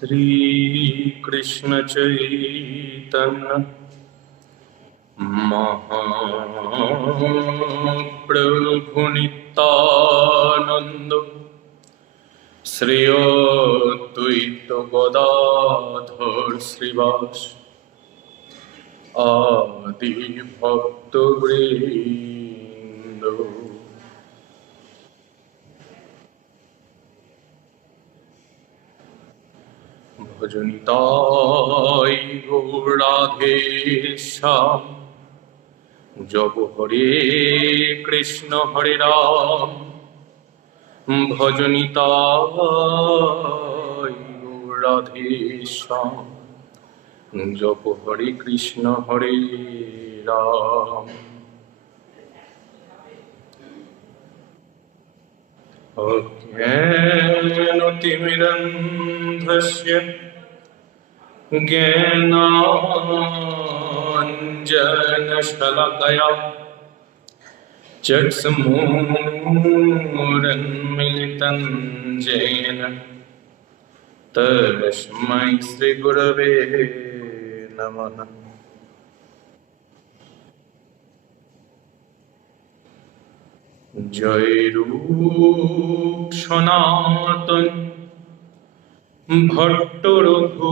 श्री कृष्ण चैतन्य महाप्रभु नित्यानंद श्री अद्वैत गदाधर श्रीवास आदि भक्तवृंद। भजनिताय गौर राधे श्याम जप हरे कृष्ण हरे राम। भजनिताय गौर राधे श्याम जप हरे कृष्ण हरे राम। अज्ञानतिमिरन्धस्य ज्ञानाञ्जनशलाकया चक्षुरुन्मीलितं येन तस्मै श्रीगुरवे नमः। जय रूप सनातन भट्ट रघुनाथ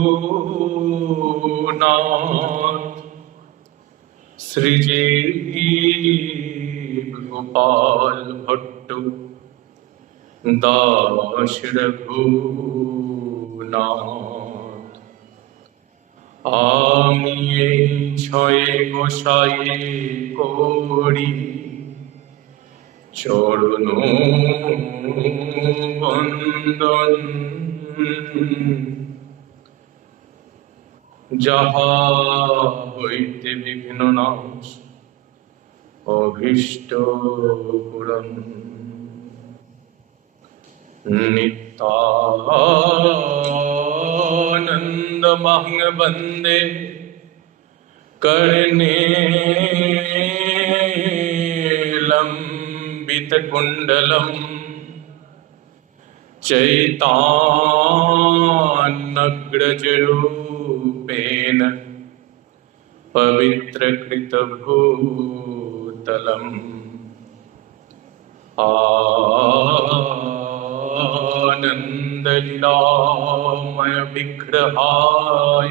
श्रीजीव गोपाल भट्ट दास रघुनाथ। आमी এই ছয় গোসাই করি চরণ বন্দন। যাহা হইতে বিঘ্ন নাশ অভীষ্ট পূরণ। নিত্যানন্দ মাং বন্দে कर्णेलम्बितकुण्डलं चैतन्यग्रजरूपेण पवित्रकृतभूतलम्। आनन्दलीलामय विग्रहाय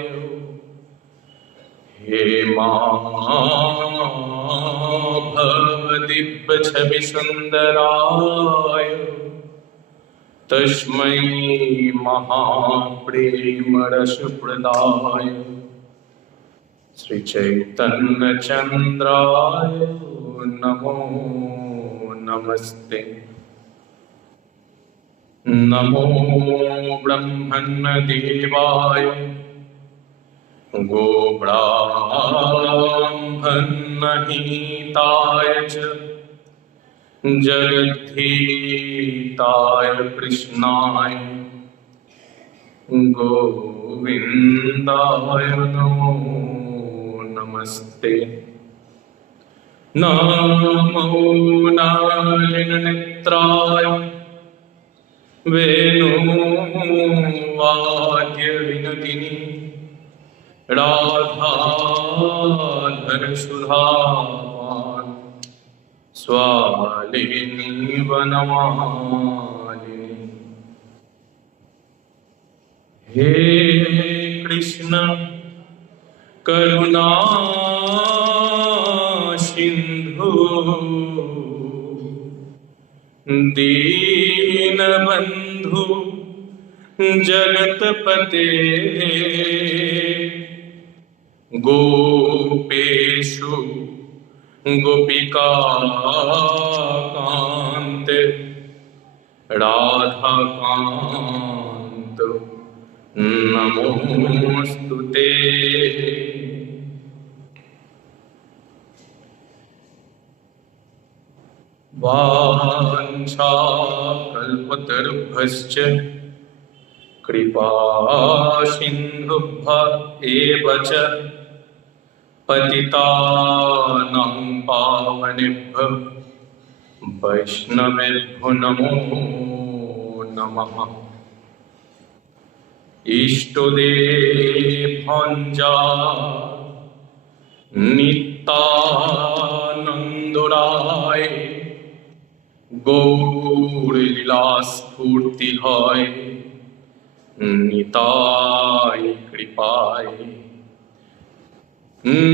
हे भवदिव्यछविसुन्दराय तस्मै महाप्रेमरसप्रदाय श्रीचैतन्यचन्द्राय नमो नमस्ते। नमो ब्रह्मण्यदेवाय गोब्राह्मणहिताय च जगद्धिताय कृष्णाय गोविन्दाय नमो नमस्ते। नमो नलिननेत्राय वेणुवाद्यविनुदिनी राधाधर सुधापान स्वालिनी वनमालिनी। हे कृष्ण करुणा सिंधु दीनबंधु जगतपते गोपेशु गोपिकाकान्त राधाकान्त नमोस्तुते। वाञ्छाकल्पतरुभ्यश्च कृपा सिन्धुभ्य एव च पतितानां पावनेभ्यो वैष्णवेभ्यो नमो नमः। ইষ্টদেব ভঞ্জা নিত্যানন্দ রায়, গৌর লীলা স্ফূর্তি হয় নিতাই কৃপায়।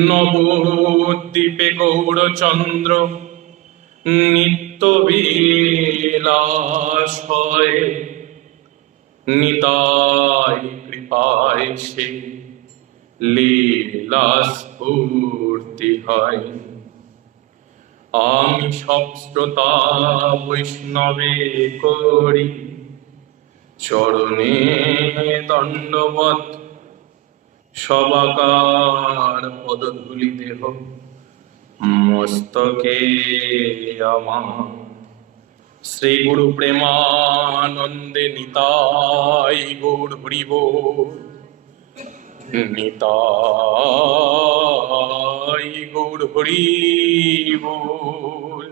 নবদ্বীপে গৌরচন্দ্র নিত্য বিলাস হয়, নিতাই কৃপায় সে লীলা স্ফূর্তি হয়। আমি সব শ্রোতা বৈষ্ণবে করি চরণে দণ্ডবৎ, সবাকার পদধূলি দেহ মস্তকে আমার। শ্রী গুরু প্রেমানন্দে নিতাই গৌর হরি বল, নিতাই গৌর হরি বল,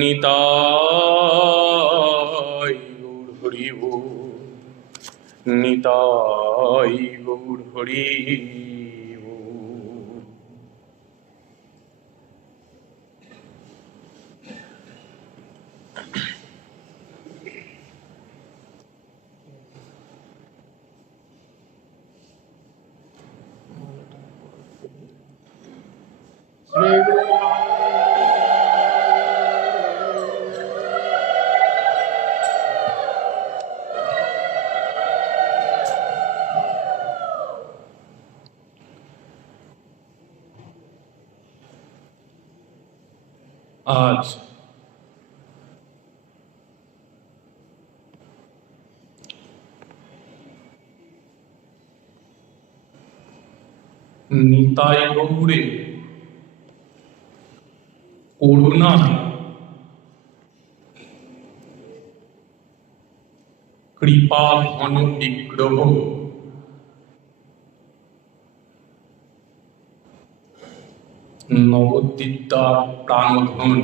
নিতাই গৌর হরি বল, নিতাই গৌর হরি বল। আজ নিতাই গৌরে করুণা কৃপা ঘন বিগ্রহ নবদ্বীপদার প্রাণধন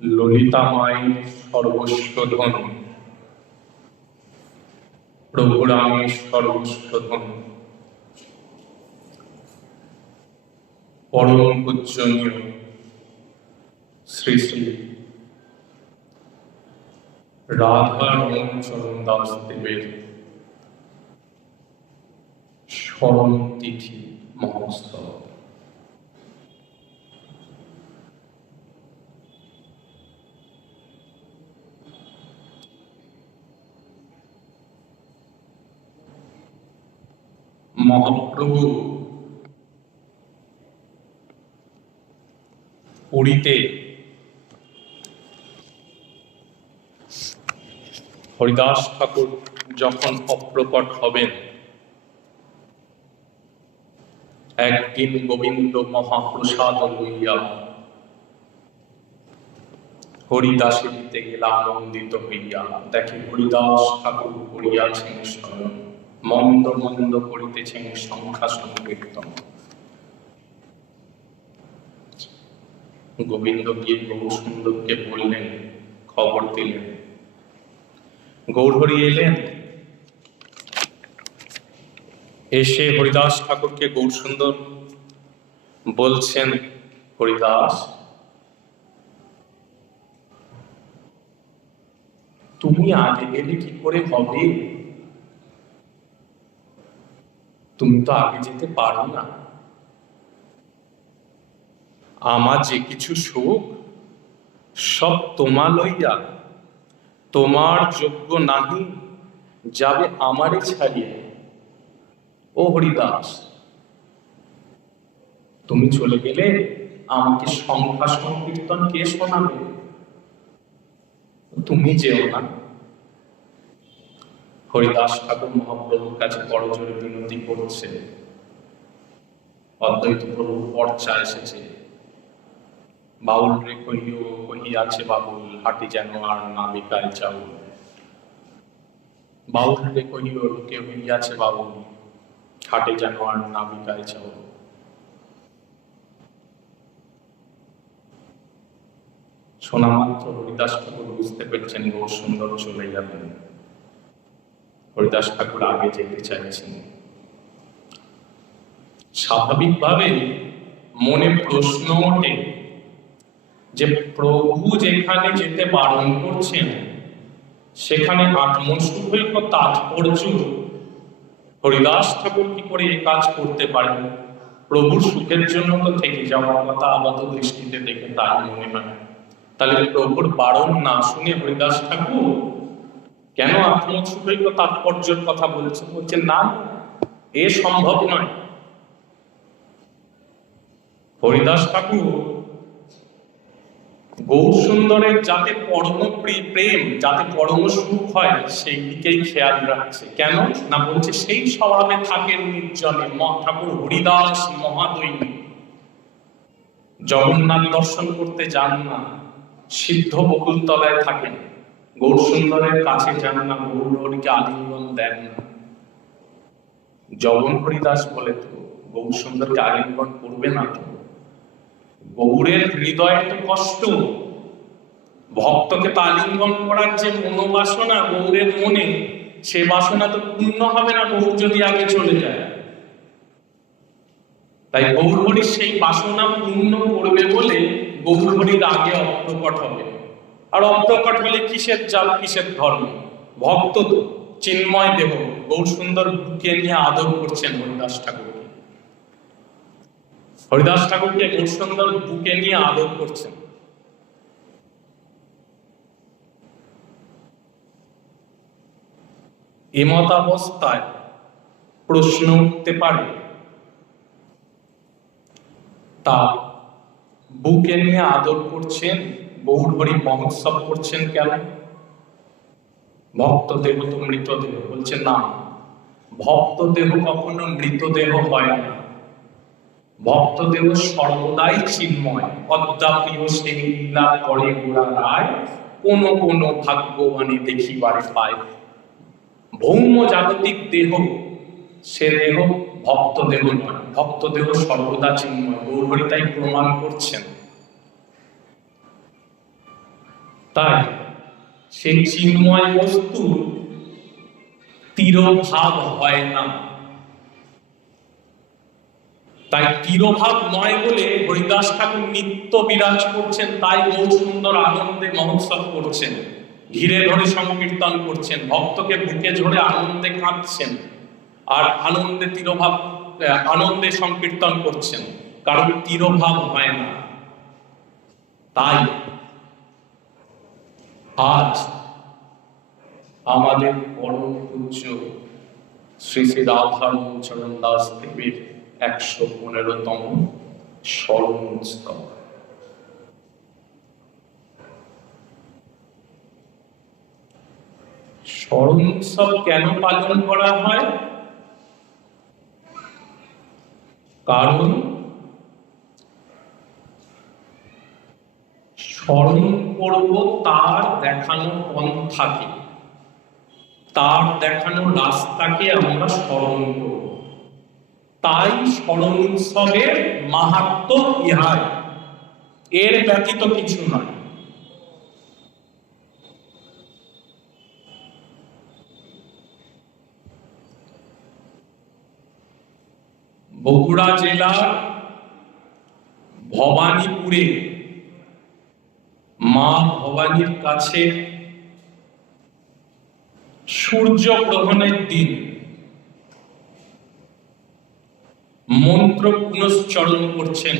ললিতা মায়ের সর্বস্ব ধন, প্রভু রামের সর্বস্ব ধন, পরম পূজনীয় শ্রী শ্রী রাধা রমণচরণ দাস দেবের স্মরণ তিথি মহোৎসব। মহাপ্রভু পুরীতে হরিদাস ঠাকুর যখন অপ্রকট হবেন, একদিন গোবিন্দ মহাপ্রসাদ লইয়া হরিদাসে দিতে গেলা আনন্দিত হইয়া, দেখে হরিদাস ঠাকুর করিয়াছেন স্বয়ং, মন্দ মন্দ করিতেছেন সংখ্যা সংকীর্তন। গোবিন্দ গিয়ে গৌর সুন্দরকে বললেন, খবর দিলেন। গৌরহরি এলেন, এসে হরিদাস ঠাকুরকে গৌর সুন্দর বলছেন, হরিদাস তুমি আগে গেলে কি করে হবে? তুমি তো আগে যেতে পারো না। আমার যে কিছু সুখ সব তোমা লইয়া, তোমার যোগ্য নাহি যাবে আমারে ছাড়িয়ে। ও হরিদাস, তুমি চলে গেলে আমাকে সংখ্যা সংকীর্তন কে শোনাবে? তুমি যেও না। হরিদাস ঠাকুর মহাপ্রভুর কাছে বড় জোরে বিনতি করছে। অদ্বৈত প্রভু পর্চা এসেছে, বাউল রে কহিও কহিয়াছে বাবুল, হাঁটি যেন আর না বিকায় চাউল। বাউল রে কহিও লোকে হইয়াছে বাবুল, হাটে যেন আর না বিকায় চাউল। শোনা মাত্র হরিদাস ঠাকুর বুঝতে পেরেছেন গৌর সুন্দর চলে যাবেন। হরিদাস ঠাকুর আগে যেতে চাইছেন। স্বাভাবিকভাবে মনে প্রশ্ন ওঠে যে প্রভু যেখানে যেতে বারণ করছেন সেখানে আত্মসুখৈক তাৎপর্য হরিদাস ঠাকুর কি করে এই কাজ করতে পারেন? প্রভুর সুখের জন্য তো থেকে যাওয়ার কথা আপাত দৃষ্টিতে দেখে তার মনে হয়। তাহলে প্রভুর বারণ না শুনে হরিদাস ঠাকুর কেন আত্মসুখৈক তাৎপর্যের কথা বলছেন না, এ সম্ভব নয়। হরিদাস ঠাকুর গৌর সুন্দরের যাতে পরম প্রেম, যাতে পরম সুখ হয় সেই দিকেই খেয়াল রাখছে। কেন না বলছে সেই স্বভাবে থাকেন নির্জনে। ঠাকুর হরিদাস মহাদৈনিক জগন্নাথ দর্শন করতে যান না, সিদ্ধ বকুলতলায় থাকেন, গৌর সুন্দরের কাছে যান না, গৌর হরিকে আলিঙ্গন দেন না। জগন হরিদাস বলে তো গৌর সুন্দরকে আলিঙ্গন করবে না তো? গৌরের হৃদয়ে তো কষ্ট, ভক্তকে তো আলিঙ্গন করার যে মনোবাসনা গৌরের মনে, সে বাসনা তো পূর্ণ হবে না গৌর যদি আগে চলে যায়। তাই গৌর হরি সেই বাসনা পূর্ণ করবে বলে গৌর হরির আগে অপ্রকট হবে। আর অপ্রকট হলে কিসের জাল, কিসের ধর্ম? ভক্ত তো চিন্ময় দেহ, গৌর সুন্দর বুকে নিয়ে আদর করছেন হরিদাস ঠাকুরকে। হরিদাস ঠাকুরকে গৌর সুন্দর বুকে নিয়ে আদর করছেন। এমত অবস্থায় প্রশ্ন উঠতে পারে, তা বুকে নিয়ে আদর করছেন, গৌর হরি মহোৎসব করছেন কেন? ভক্ত দেহ তো মৃতদেহ। বলছে না, ভক্ত দেহ কখনো মৃতদেহ হয় না। ভক্ত দেহ সর্বদাই চিন্ময়। অদ্যাপিও সেই লীলা করে গোড়া রায়, কোন কোন ভাগ্যবানে দেখিবারে পায়। ভৌম জাগতিক দেহ, সে দেহ ভক্ত দেহ নয়। ভক্ত দেহ সর্বদা চিন্ময়। গৌর হরি তাই প্রমাণ করছেন। তাই সেই চিন্ময় বস্তু তিরোভাব হয় না। তাই তিরোভাব নয় বলে হরিদাস ঠাকুর নিত্য বিরাজ করছেন। তাই গৌর সুন্দর আনন্দে মহোৎসব করছেন, ঘিরে ধরে সংকীর্তন করছেন, ভক্তকে বুকে ঝরে আনন্দে কাঁদছেন, আর আনন্দে তিরোভাব, আনন্দে সংকীর্তন করছেন, কারণ তিরোভাব হয় না। তাই আজ আমাদের পরম পূজ্য শ্রী শ্রী রাধারমণ দাস দেবের 115তম স্মরণ উৎসব। স্মরণ উৎসব কেন পালন করা হয়? কারণ স্মরণ করব তার দেখানো পন্থাকে, তার দেখানো রাস্তাকে আমরা স্মরণ করব। তাই স্মরণ উৎসবের মাহাত্ম্য ইহাই, এর ব্যতীত কিছু নয়। বগুড়া জেলার ভবানীপুরে মা ভবানীর কাছে সূর্যগ্রহণের দিন মন্ত্র পুনশ্চরণ করছেন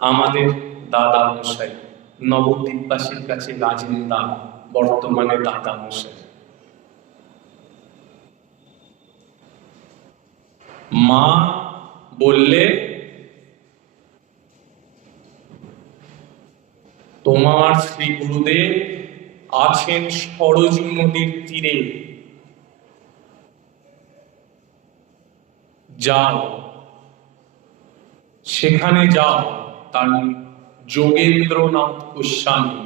আমাদের দাদা মশাই, নবদ্বীপবাসীর কাছে রাজেন্দা, বর্তমানে দাদা মশাই। মা বললে, তোমার শ্রী গুরুদেব আছেন সরজু নদীর তীরে, যাও সেখানে যাও। তার যোগেন্দ্রনাথ গোস্বামী,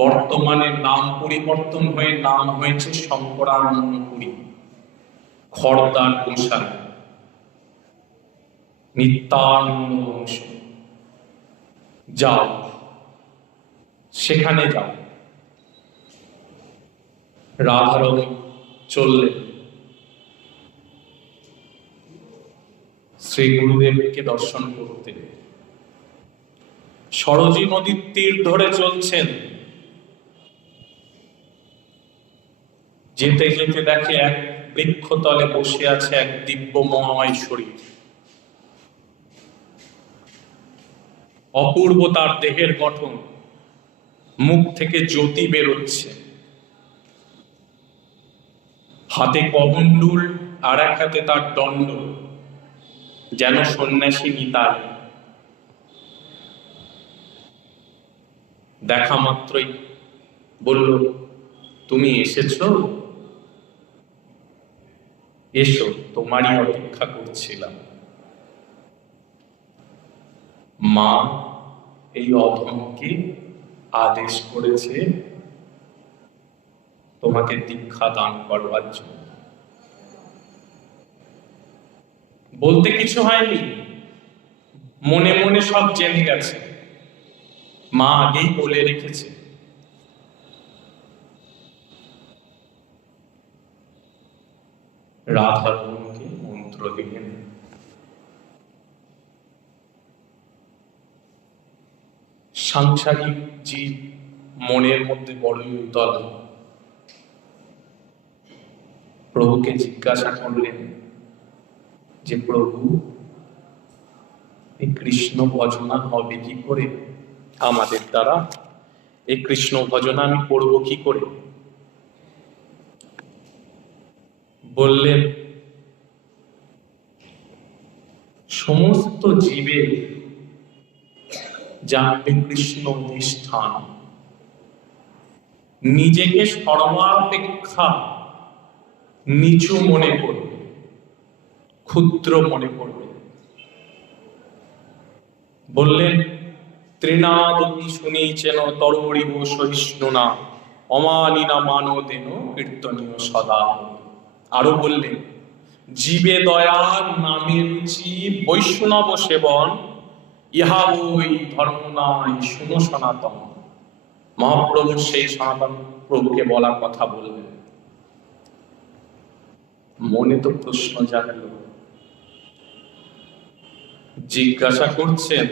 বর্তমানে নাম পরিবর্তন হয়ে নাম হয়েছে শঙ্করানন্দ পুরী, খড়দার গোসাই, নিত্যানন্দ বংশ। যাও সেখানে যাও। রাধারমণ চললেন শ্রী গুরুদেবকে দর্শন করতে। সরজী নদীর তীর ধরে চলছেন। যেতে যেতে দেখে এক বৃক্ষতলে বসে আছে এক দিব্যময় শরীর। অপূর্ব তার দেহের গঠন, মুখ থেকে জ্যোতি বেরোচ্ছে, হাতে কমণ্ডুল, আর এক হাতে তার দণ্ড, যেন সন্ন্যাসী নিতাই। দেখা মাত্রই বলল, তুমি এসেছো? এসো, তোমারই অপেক্ষা করছিলাম। মা এই অধমকে আদেশ করেছে তোমাকে দীক্ষা দান করবার জন্য। বলতে কিছু হয়নি, মনে মনে সব জেনে গেছে। মা আগেই বলে রেখেছে। রাধারমণকে মন্ত্র দিলেন। সাংসারিক জীব মনের মধ্যে বড়ই উতল। প্রভুকে জিজ্ঞাসা করলেন যে, প্রভু, এই কৃষ্ণ ভজনা হবে কি করে আমাদের দ্বারা? এই কৃষ্ণ ভজনা আমি করব কি করে? বললেন, সমস্ত জীবের জানবে কৃষ্ণ অধিষ্ঠান, নিজেকে সর্বাপেক্ষা নিচু মনে করবে, ক্ষুদ্র মনে করবে। বললেন, তৃণাদপি শুনিছেন তরুরিব সহিষ্ণুনা অমানিনা মানদেন কীর্তনীয় সদা। আরো বললেন, জীবে দয়ার নামে রুচি বৈষ্ণব সেবন, ইহা বই ধর্ম নাই শুনো সনাতন। মহাপ্রভু সেই সনাতন প্রভুকে বলার কথা বললেন। মনে তো প্রশ্ন জাগল। জিজ্ঞাসা করছেন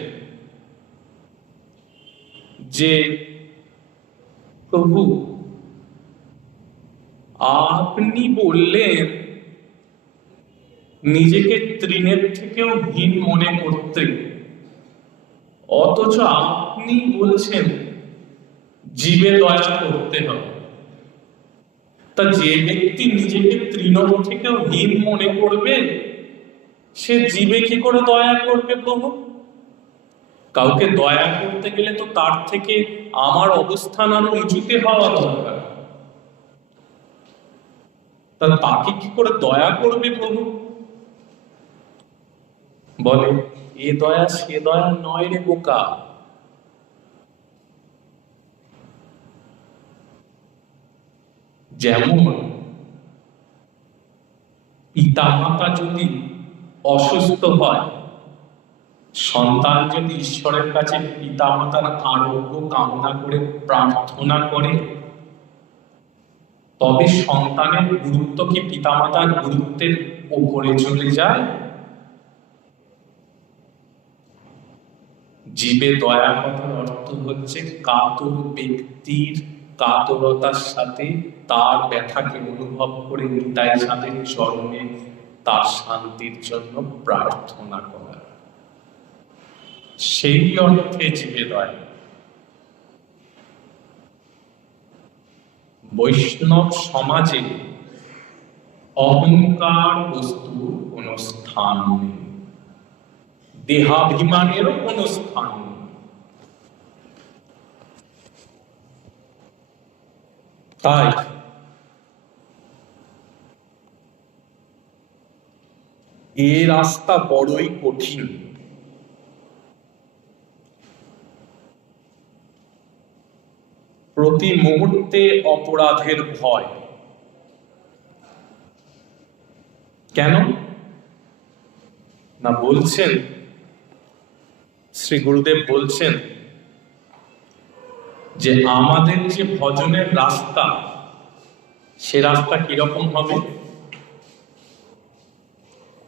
যে, প্রভু, আপনি বললেন নিজেকে তৃণের থেকেও হীন মনে করতে, অথচ আপনি বলছেন জীবে দয়া করতে হবে। তা যে ব্যক্তি নিজেকে তৃণ থেকেও হীন মনে করবে, সে জীবে কি করে দয়া করবে প্রভু? কাউকে দয়া করতে গেলে তো তার থেকে আমার অবস্থান আরো উঁচুতে হওয়া দরকার। তা তাকে কি করে দয়া করবে প্রভু? বলে, এ দয়া সে দয়া নয় রে বোকা। যেমন পিতা মাতা যদি অসুস্থ হয়, সন্তান যদি ঈশ্বরের কাছে পিতা মাতার আরোগ্য কামনা করে প্রার্থনা করে, তবে সন্তানের গুরুত্ব কি পিতা মাতার গুরুত্বের উপরে চলে যায়? জীবে দয়া কথার অর্থ হচ্ছে কাতর ব্যক্তির কাতরতার সাথে তার ব্যথাকে অনুভব করে নিতাই সাধের চরণে তার শান্তির জন্য প্রার্থনা করা। সেই অর্থে জীবে দয়া। বৈষ্ণব সমাজে অহংকার বস্তুর কোন স্থান নেই, দেহাভিমানেরও কোন স্থান নেই। তাই এ রাস্তা বড়ই কঠিন। প্রতি মুহূর্তে অপরাধের ভয়। কেন না, বলছেন শ্রী গুরুদেব বলছেন যে আমাদের যে ভজনের রাস্তা, সে রাস্তা কিরকম হবে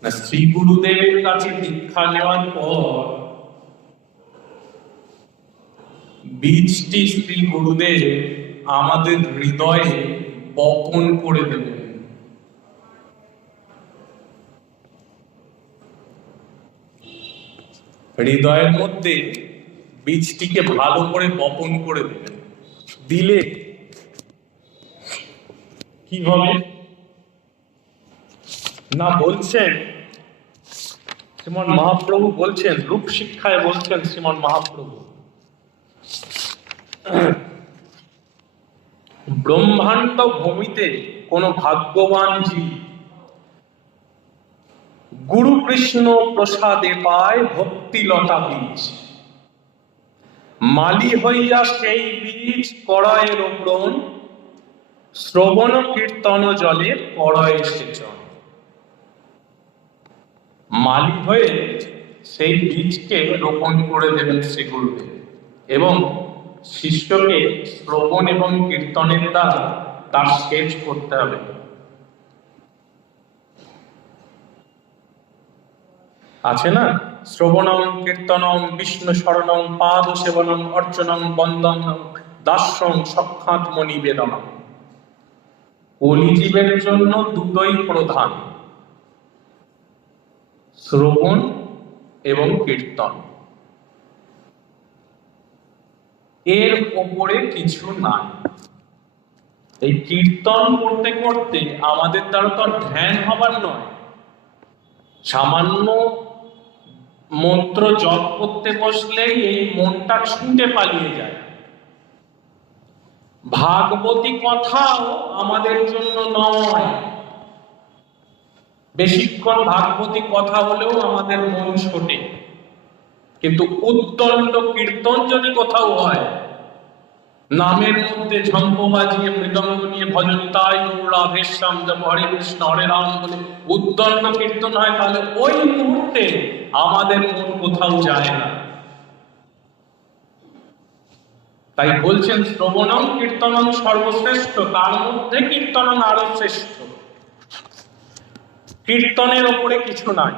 না, শ্রী গুরুদেবের কাছে দীক্ষা নেওয়ার পর বীজটি শ্রী গুরুদেব আমাদের হৃদয়ে বপন করে দেবেন। হৃদয়ের মধ্যে বীজটিকে ভালো করে বপন করে দেবেন। দিলে কি হবে না, বলছেন শ্রীমন মহাপ্রভু, বলছেন রূপ শিক্ষায় বলছেন শ্রীমন মহাপ্রভু, ব্রহ্মাণ্ড ভূমিতে কোন ভাগ্যবান জীব গুরু কৃষ্ণ প্রসাদে পায় ভক্তিলতা বীজ, মালি হইয়া সেই বীজ করয় রোপণ, শ্রবণ কীর্তন জলে করয় সেচন। মালি হয়ে সেই বীজকে রোপণ করে দেবেন শ্রী গুরুদেব, এবং শিষ্যকে শ্রবণ এবং কীর্তনের দ্বারা তার সেচ করতে হবে। আছে না, শ্রবণং কীর্তনং বিষ্ণু শরণং পাদ সেবনং অর্চনং বন্দনং দাস্যং সক্ষাত্ম নিবেদনং। কলিজীবের জন্য দুটোই প্রধান, শ্রবণ এবং কীর্তন। এর ওপরে কিছু নাই। এই কীর্তন করতে করতে আমাদের দ্বারা তো ধ্যান হবার নয়, সামান্য মন্ত্র জপ করতে বসলেই এই মনটা ছুটে পালিয়ে যায়। ভাগবতী কথাও আমাদের জন্য নয়, বেশিক্ষণ ভাগবতী কথা হলেও আমাদের মন ছোটে, কিন্তু উদ্দণ্ড কীর্তন যদি কোথাও হয়, নামের মধ্যে ঝম্প বাজিয়ে মৃদঙ্গ নিয়ে ভজনিতায় রাধেশ্যাম জপ হরে কৃষ্ণ হরে রাম বলে উদ্দণ্ড কীর্তন হয়, তাহলে ওই মুহূর্তে আমাদের মন কোথাও যায় না। তাই বলছেন শ্রবণং কীর্তনং সর্বশ্রেষ্ঠ, তার মধ্যে কীর্তনং আরো শ্রেষ্ঠ। কীর্তনের ওপরে কিছু নাই।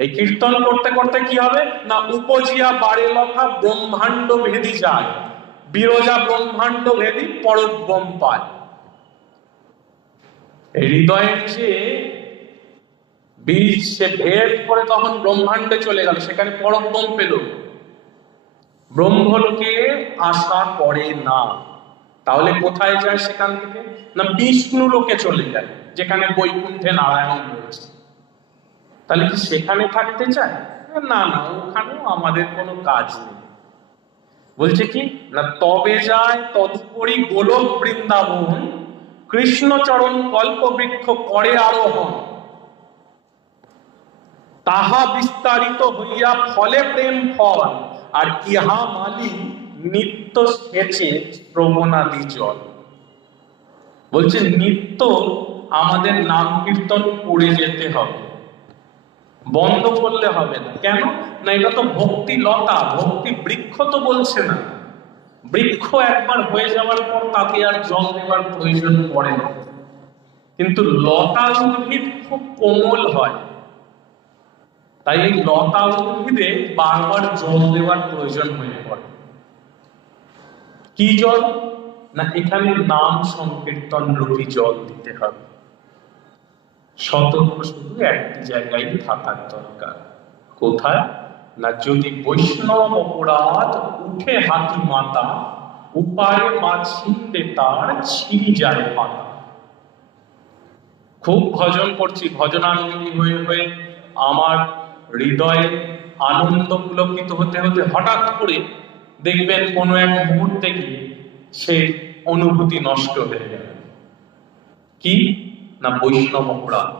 এই কীর্তন করতে করতে কি হবে না, উপজিয়া বারে লখা ব্রহ্মাণ্ড ভেদি যায়, বিরজা ব্রহ্মাণ্ড ভেদি পরব্রহ্ম পায়। হৃদয়ের যে বীজ, সে ভেদ করে তখন ব্রহ্মাণ্ডে চলে গেল, সেখানে পরব্রহ্ম পেল। ব্রহ্মলোকে আশা করে না, তাহলে কোথায় যায় সেখান থেকে না, বিষ্ণু লোকে চলে যায়, যেখানে বৈকুণ্ঠে নারায়ণ রয়েছে। তাহলে কি সেখানে থাকতে চায় না? না, ওখানেও আমাদের কোনো কাজ নেই। বলছে কি না, তবে যায় তদুপরি গোলক বৃন্দাবন, কৃষ্ণচরণ কল্পবৃক্ষ করে আরোহণ, তাহা বিস্তারিত হইয়া ফলে প্রেম ফল, আর ইহা মালি নিত্য সেচে শ্রবণাদি জল। বলছে নিত্য আমাদের নাম কীর্তন করে যেতে হবে, বন্ধ করলে হবে না। কেন না, এটা তো ভক্তি লতা, ভক্তি বৃক্ষ তো বলছে না। বৃক্ষ একবার হয়ে যাওয়ার পর তাকে আর জল দেওয়ার প্রয়োজন পড়ে না, কিন্তু লতা উদ্ভিদ খুব কোমল হয়, তাই এই লতা উদ্ভিদে বারবার জল দেওয়ার প্রয়োজন হয়ে পড়ে। কি জল না, এখানে নাম সংকীর্তন রূপী জল দিতে হবে। সতর্ক শুধু একটি জায়গায় থাকার দরকার। কোথায় না, যদি বৈষ্ণব অপরাধ উঠে হাতি মাতা, উপায়ে মা ছিন্দে তার ছিঁড়ি যায় পাতা। খুব ভজন করছি, ভজনানন্দী হয়ে হয়ে আমার হৃদয়ে আনন্দ পুলকিত হতে হতে হঠাৎ করে দেখবেন কোনো এক মুহূর্তে গিয়ে সে অনুভূতি নষ্ট হয়ে যাবে। কি না, বৈষ্ণব অপরাধ।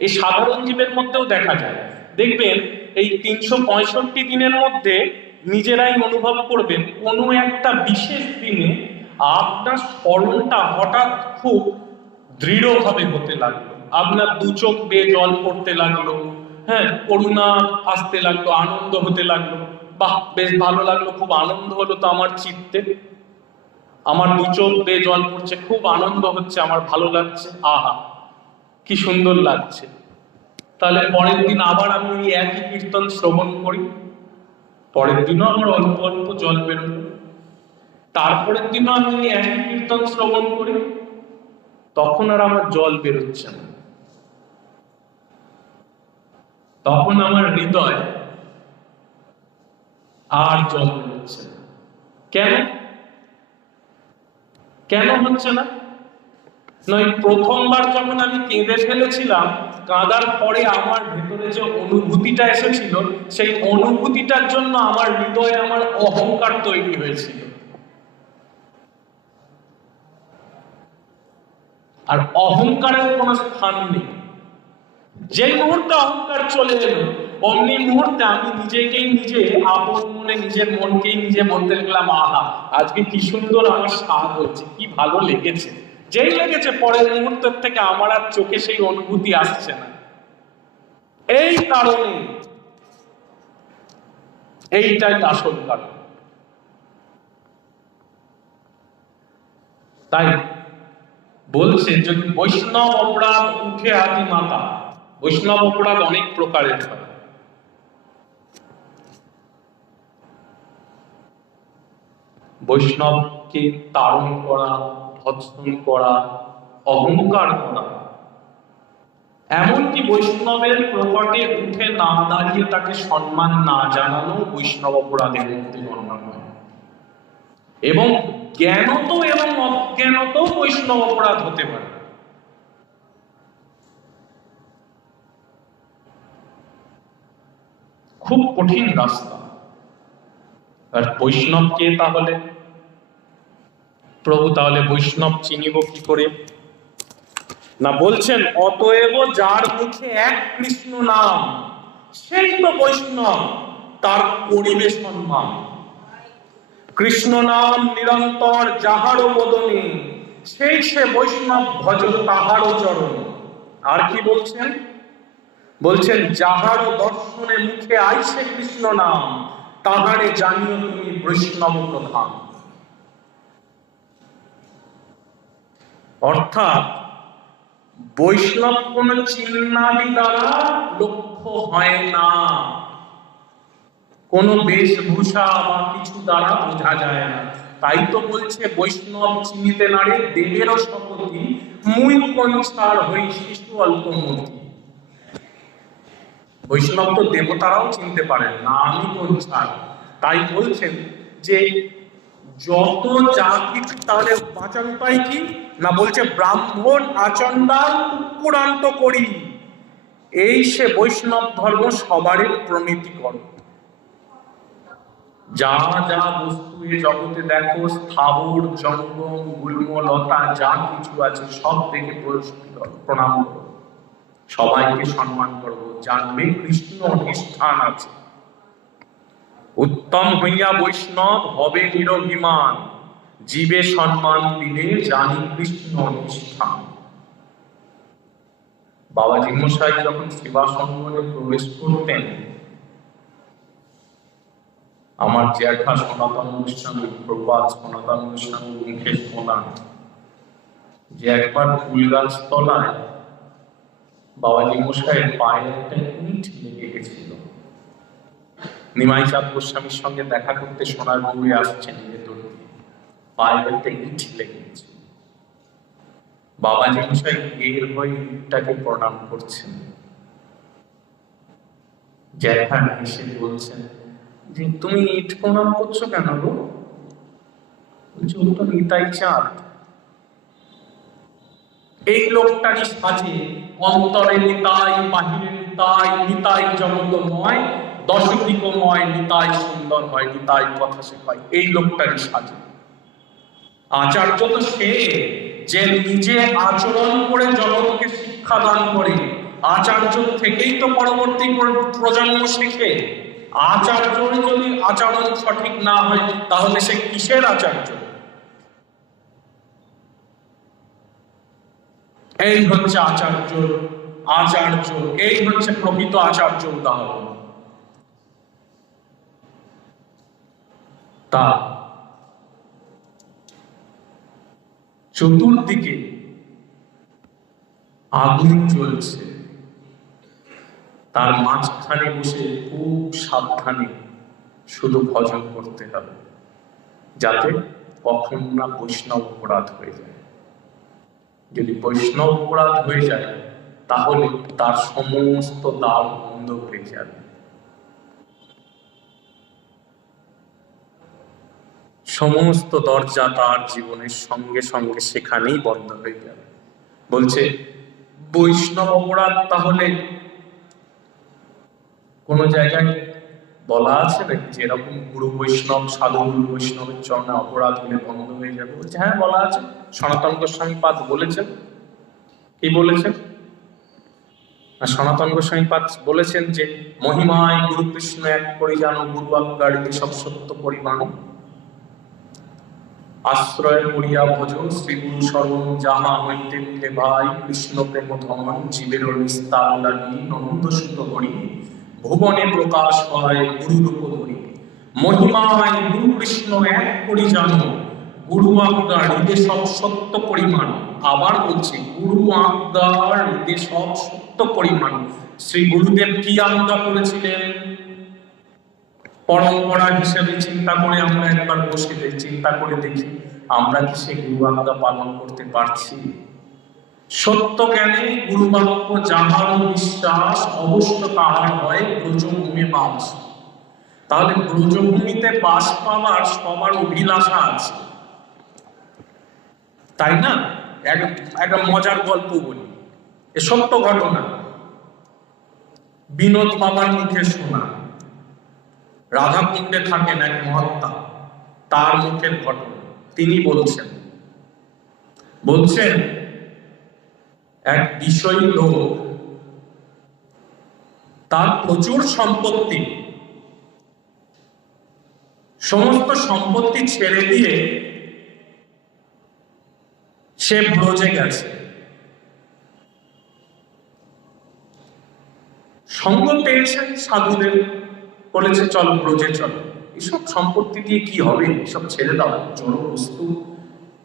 এই সাধারণ জীবের মধ্যেও দেখা যায়। দেখবেন এই 365 দিনের মধ্যে নিজেরাই অনুভব করবেন, কোনো একটা বিশেষ দিনে আপনার স্মরণটা হঠাৎ খুব দৃঢ়ভাবে হতে লাগলো, আপনার দু চোখ বেয়ে জল পড়তে লাগলো, হ্যাঁ, করুণা আসতে লাগলো, আনন্দ হতে লাগলো। বাহ, বেশ ভালো লাগলো, খুব আনন্দ হলো তো আমার চিত্তে। আমার দু চোখ বেয়ে জল পড়ছে, খুব আনন্দ হচ্ছে, আমার ভালো লাগছে, আহা কি সুন্দর লাগছে। তাহলে পরের দিন আবার আমি ওই একই কীর্তন শ্রবণ করি, পরের দিনও আমার অল্প অল্প জল বেরোলো, তারপরের দিনও আমি ওই একই কীর্তন শ্রবণ করি, তখন আর আমার জল বেরোচ্ছে না। তখন আমার হৃদয় আর জল বেরোচ্ছে না। কেন কেন হচ্ছে না? নয়, প্রথমবার যখন আমি কেঁদে ফেলেছিলাম, কাঁদার পরে আমার ভেতরে যে অনুভূতিটা এসেছিল, সেই অনুভূতিটার জন্য আমার হৃদয়ে আমার অহংকার তৈরি হয়েছিল। আর অহংকারের কোনো স্থান নেই। যেই মুহূর্তে অহংকার চলে এলো, অমনি মুহূর্তে আমি নিজেকেই নিজে আপন মনে নিজের মনকেই নিজে বলতে গেলাম, আহা আজকে কি সুন্দর আমার স্বাদ হচ্ছে, কি ভালো লেগেছে। যেই লেগেছে পরের মুহূর্তের থেকে আমার আর চোখে সেই অনুভূতি আসছে না। এই কারণে, এইটাই আসল কারণ। তাই বলছে, যদি বৈষ্ণব অপরাধ উঠে আদি মাতা, বৈষ্ণব অপরাধ অনেক প্রকারের হয়। বৈষ্ণবকে তাড়ন করা, ভৎসন করা, অহংকার করা, এমনকি বৈষ্ণবের প্রকটে উঠে না দাঁড়িয়ে তাকে সম্মান না জানানো বৈষ্ণব অপরাধের মধ্যে গণ্য হয়। এবং জ্ঞানত এবং অজ্ঞানত বৈষ্ণব অপরাধ হতে পারে। খুব কঠিন রাস্তা। আর বৈষ্ণবকে তাহলে প্রভু, তাহলে বৈষ্ণব চিনিব কি করে? না বলছেন, অতএব যার মুখে এক কৃষ্ণ নাম, সেই তো বৈষ্ণব, তার করিবে সম্মান। কৃষ্ণ নাম নিরন্তর যাহারও বদনে, সেই সে বৈষ্ণব ভজ তাহারও চরণ। আর কি বলছেন? বলছেন, যাহারও দর্শনে মুখে আইসে কৃষ্ণ নাম, তাহারে জানিও তুমি বৈষ্ণব প্রধান। অর্থাৎ বৈষ্ণব কোন চিহ্নাদি দ্বারা লক্ষ্য হয় না, কোন বেশভূষা বা কিছু দ্বারা বোঝা যায় না। তাই তো বলছে, বৈষ্ণব চিনিতে নারে দেবেরও শপথি, মুই কঞ্চার হই শিশু অল্পমতি। বৈষ্ণব তো দেবতারাও চিনতে পারেন না, আমি কঞ্চার। তাই বলছেন যে যত জাতি, তাহলে বাঁচার উপায় কি? না বলছে, ব্রাহ্মণ আচণ্ডাল কুকুরান্ত করি, এই সে বৈষ্ণব ধর্ম সবারই প্রণীতি কর। যা যা বস্তু এ জগতে দেখো, স্থাবর জঙ্গম গুল্মলতা যা কিছু আছে, সব দেখে প্রণাম করো, সবাইকে সম্মান করবো, জানবে কৃষ্ণ অধিষ্ঠান আছে। উত্তম হইয়া বৈষ্ণব হবে নিরভিমান, জীবে সম্মান দিলে জানি কৃষ্ণ অধিষ্ঠান। বাবাজি মশাই যখন সেবা সঙ্গমে প্রবেশ করতেন, আমার জ্যাঠা সনাতন অনুষ্ঠান, প্রপাত সনাতন অনুষ্ঠান মুখে শোনা যে একবার ফুল গাছ তলায় বাবাজি মশাইয়ের পায়ে একটা ইট লেগে গেছিল। নিমাই চাঁদ গোস্বামীর সঙ্গে দেখা করতে সোনার গৌড়ে আসছেন, ভেতর পায়ে একটা ইট লেগে গেছিল। বাবাজি মশাই এর হয়ে ইটটাকে প্রণাম করছেন। জ্যাঠা এসে বলছেন যে, তুমি ইট প্রণাম করছো কেন গো? বলছে, ও তো নিতাই চাঁদ। এই লোকটারই সাজে অন্তরে নিতাই, বাহিরে নিতাই, নিতাই জগতময়, দশদিকময় নিতাই সুন্দর হয়, নিতাই কথা শেখায়, এই লোকটারই সাজে। আচার্য তো সে যে নিজে আচরণ করে জগৎকে শিক্ষা দান করে। আচার্য থেকেই তো পরবর্তী প্রজন্ম শেখে। আচার্যর যদি আচরণ সঠিক না হয়, তাহলে সে কিসের আচার্য? এই হচ্ছে আচার্য, এই হচ্ছে প্রকৃত আচার্য উদাহরণ। তা চতুর্দিকে আগুন জ্বলছে, তার মাঝখানে বসে খুব সাবধানে শুধু ভজন করতে হবে, যাতে কখন না বৈষ্ণব অপরাধ হয়ে যায়। যদি বৈষ্ণব অপরাধ হয়ে যায় তাহলে তার সমস্ত দ্বার বন্ধ হয়ে যাবে। সমস্ত দরজা তার জীবনের সঙ্গে সঙ্গে সেখানেই বন্ধ হয়ে যাবে। বলছে বৈষ্ণব অপরাধ তাহলে কোন জায়গায় বলা আছে নাকি যে এরকম গুরু বৈষ্ণব, সাধু গুরু বৈষ্ণবের চরণে অপরাধ হলে বন্ধ হয়ে যাবে? বলছে হ্যাঁ বলা আছে। সনাতন গোস্বামী পাদ বলেছেন। কি বলেছেন? সনাতন গোস্বামী পাদ বলেছেন যে মহিমায় গুরু কৃষ্ণ এক করে জানো, গুরু আজ্ঞাড়িতে সব সত্য পরিমাণ, আশ্রয় করিয়া ভজ শ্রী গুরু শরণ, যাহা হইতে মিলে ভাই কৃষ্ণ প্রেম ধন, জীবের নিস্তার লাগি নন্দ সুত করি, ভুবনে প্রকাশ হয় গুরু রূপ ধরি, মহিমায় গুরু কৃষ্ণ এক করি জানো, গুরু আজ্ঞা হৃদে সব সত্য পরিমাণ। আবার বলছি গুরু আজ্ঞা হৃদে সব সত্য পরিমাণ। শ্রী গুরুদেব কি আজ্ঞা করেছিলেন? পরম্পরা হিসেবে চিন্তা করে আমরা একবার বসে চিন্তা করে দেখি আমরা কি সেই গুরু আজ্ঞা পালন করতে পারছি? সত্য জ্ঞানে গুরু বাক্য যাহার বিশ্বাস, অবশ্য তাহার হয় ব্রজভূমি বাস। তাহলে ব্রজভূমিতে বাস পাওয়ার সবার অভিলাষা আছে, তাই না? একটা মজার গল্প বলি, এ সত্য ঘটনা, বিনোদ বাবার মুখে শোনা। রাধাকুণ্ডে থাকেন এক মহাত্মা, তার মুখের ঘটনা। তিনি বলছেন এক বিষয়ী লোক, তার প্রচুর সম্পত্তি, সমস্ত সম্পত্তি ছেড়ে দিয়ে সে ব্রজে গেছে। সঙ্গ পেয়েছেন সাধুদের, বলেছে চলো ব্রজে চলো, এসব সম্পত্তি দিয়ে কি হবে, এসব ছেড়ে দাও, জড় বস্তু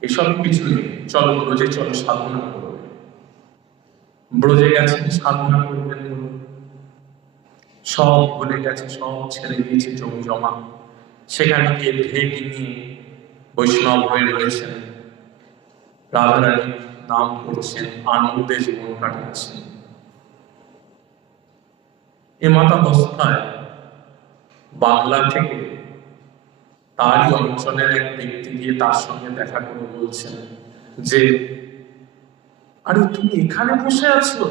এসব কিছু নেই, চলো ব্রজে চলো, সাধনা করবে। ব্রজে গেছেন, সাধনা করবেন, সব ভুলে গেছে, সব ছেড়ে দিয়েছে, জমি জমা, সেখানে গিয়ে ভেগ নিয়ে বৈষ্ণব হয়ে রয়েছেন, রাধারানী নাম করছেন, আনন্দে জীবন কাটাচ্ছেন। এমাতাবস্থায় বাংলা থেকে তারই অঞ্চলের এক ব্যক্তি গিয়ে তার সঙ্গে দেখা করে বলছেন যে আরে তুমি এখানে বসে আছো,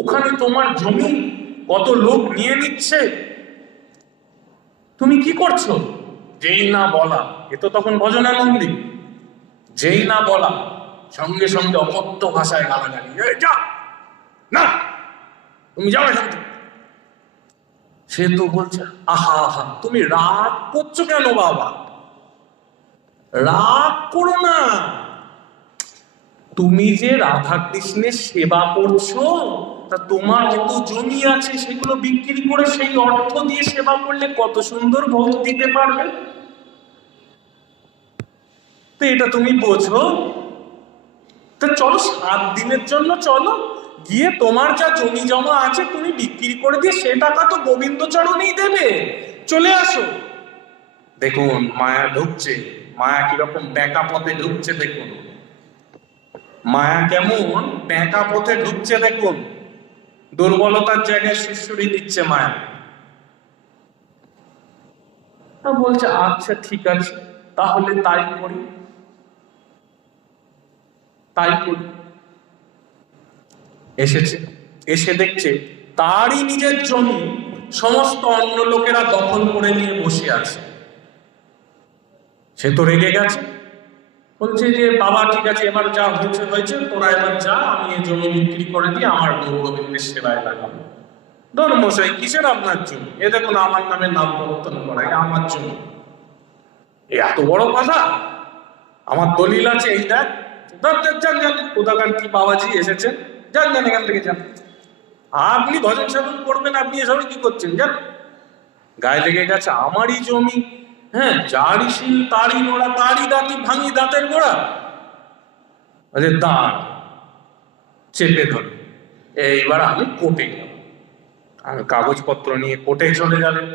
ওখানে তোমার জমি কত লোক নিয়ে নিচ্ছে, তুমি কি করছো? যেই না বলা, এ তো তখন ভজনানন্দী, যেই না বলা সঙ্গে সঙ্গে অকথ্য ভাষায় গালাগালি, যা না তুমি যাও এখান থেকে। সে তো বলছে আহা আহা, তুমি রাগ করছো কেন বাবা? রাগ করো না, তুমি যে রাধা কৃষ্ণের সেবা করছো, তা তোমার যত জমি আছে সেগুলো বিক্রি করে সেই অর্থ দিয়ে সেবা করলে কত সুন্দর ভোগ দিতে পারবে, তো এটা তুমি বোঝো। তো চলো 7 দিনের জন্য চলো, গিয়ে তোমার যা জমি জমা আছে তুমি বিক্রি করে দিয়ে সে টাকা তো গোবিন্দচরণেই দেবে, চলে আসো। দেখুন মায়া ঢুকছে, মায়া কিরকম ব্যাকা পথে ঢুকছে, দেখুন মায়া কেমন ব্যাকা পথে ঢুকছে, দেখুন দুর্বলতার জায়গায় সুড়সুড়ি দিচ্ছে মায়া। তা বলছে আচ্ছা ঠিক আছে, তাহলে তাই করি। এসেছে, এসে দেখছে তারই নিজের জমি সমস্ত অন্য লোকেরা দখল করে নিয়ে বসে আছে। সে তো রেগে গেছে, বলছে যে বাবা ঠিক আছে, এবার যা হয়েছে হয়েছে, তোরা এবার যা, আমি এই জমি বিক্রি করে দিয়ে আমার গৌর গোবিন্দের সেবায় লাগাবো। ধর্মশাই কিসের আপনার জমি? এ দেখুন আমার নামে নাম পরিবর্তন করা, আমার জমি, এত বড় কথা, আমার দলিল আছে, এই দেখ, কোথাকার কি বাবাজি এসেছেন, যান যান এখান থেকে যান, আপনি ভজন সাধন করবেন, আপনি এসব কি করছেন, যান। গায়ে লেগে গেছে, আমারই জমি, হ্যাঁ, যারই শিল তারই নোড়া, তারই দাঁতি ভাঙি দাঁতের গোড়া, দাঁড় চেপে ধরে, এইবার আমি কোর্টে যাব। আমি কাগজপত্র নিয়ে কোর্টে চলে গেলেন,